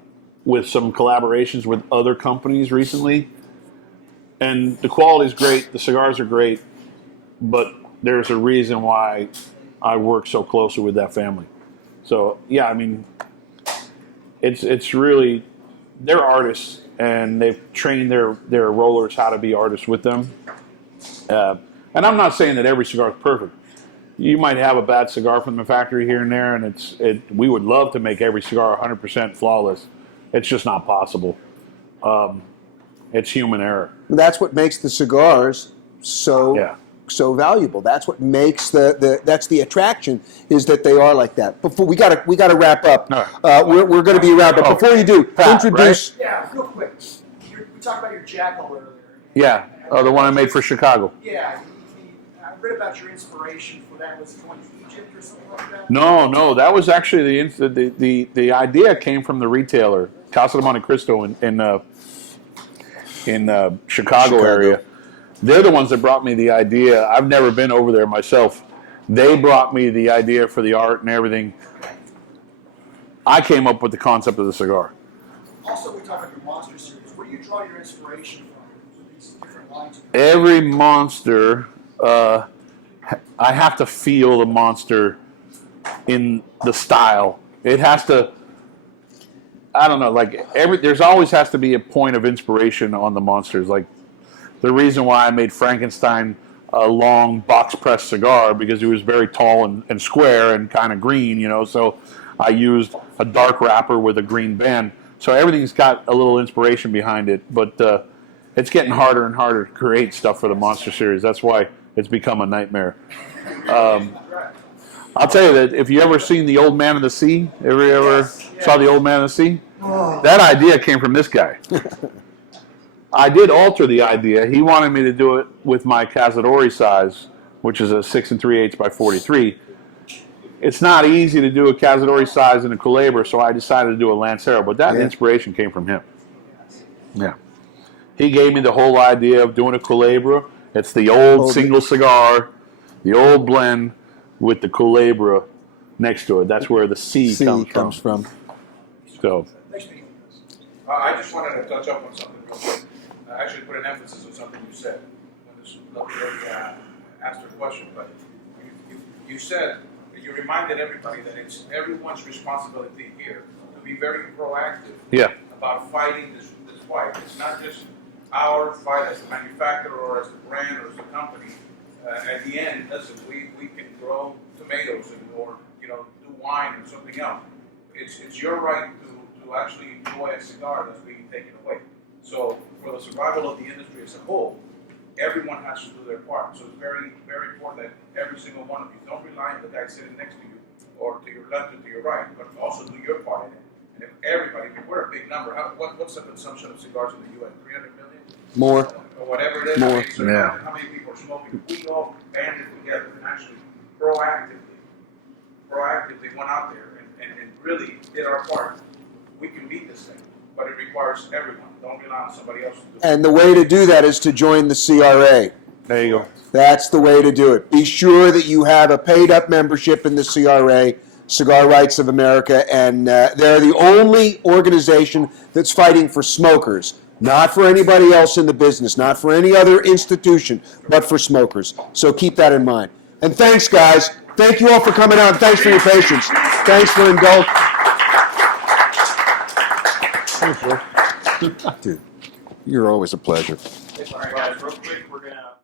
with some collaborations with other companies recently, and the quality is great, the cigars are great, but there's a reason why I work so closely with that family. So yeah, I mean, it's really, they're artists, and they've trained their rollers how to be artists with them. And I'm not saying that every cigar is perfect. You might have a bad cigar from the factory here and there, and we would love to make every cigar 100% flawless. It's just not possible. It's human error. That's what makes the cigars so valuable. That's what makes that's the attraction, is that they are like that. Before we gotta wrap up. We're going to be around, but before you do, introduce. Right? Yeah, real quick. We talked about your jackal earlier. Yeah, the one I made for Chicago. Yeah, I read about your inspiration for that. Was it going to Egypt or something like that? No, that was actually the idea came from the retailer, Casa de Monte Cristo in Chicago area. They're the ones that brought me the idea. I've never been over there myself. They brought me the idea for the art and everything. I came up with the concept of the cigar. Also, we talked about your Monster series. Where do you draw your inspiration from for these different lines? Every monster, I have to feel the monster in the style. It has to, I don't know, like there's always has to be a point of inspiration on the monsters. Like the reason why I made Frankenstein a long box press cigar, because he was very tall and square and kind of green, so I used a dark wrapper with a green band. So everything's got a little inspiration behind it, but it's getting harder and harder to create stuff for the Monster series. That's why it's become a nightmare. I'll tell you that if you ever seen The Old Man of the Sea, ever saw The Old Man of the Sea? That idea came from this guy. I did alter the idea. He wanted me to do it with my Cazadori size, which is a 6 3/8 by 43. It's not easy to do a Cazadori size in a Culebra, so I decided to do a Lancero, but that inspiration came from him. Yeah. He gave me the whole idea of doing a Culebra. It's the old single cigar, the old blend with the Culebra next to it. That's where the C comes from. So, I just wanted to touch up on something real quick. Actually put an emphasis on something you said when this asked a question, but you said, you reminded everybody that it's everyone's responsibility here to be very proactive Yeah. about fighting this fight. It's not just our fight as a manufacturer or as a brand or as a company. At the end, listen, we can grow tomatoes or do wine or something else. It's your right to actually enjoy a cigar that's being taken away. So for the survival of the industry as a whole, everyone has to do their part. So it's very, very important that every single one of you don't rely on the guy sitting next to you or to your left or to your right, but also do your part in it. And if everybody, we're a big number. What's the consumption of cigars in the U.S.? 300 million? More. Or whatever it is. More. I mean, so Yeah. imagine how many people are smoking. We all banded together and actually proactively went out there and really did our part. We can beat this thing, but it requires everyone. Don't rely on somebody else to do it. And the way to do that is to join the CRA. There you go. That's the way to do it. Be sure that you have a paid-up membership in the CRA, Cigar Rights of America, and they're the only organization that's fighting for smokers, not for anybody else in the business, not for any other institution, but for smokers. So keep that in mind. And thanks, guys. Thank you all for coming out. Thanks for your patience. Thanks for indulging. Dude, you're always a pleasure. All right, guys, real quick, we're gonna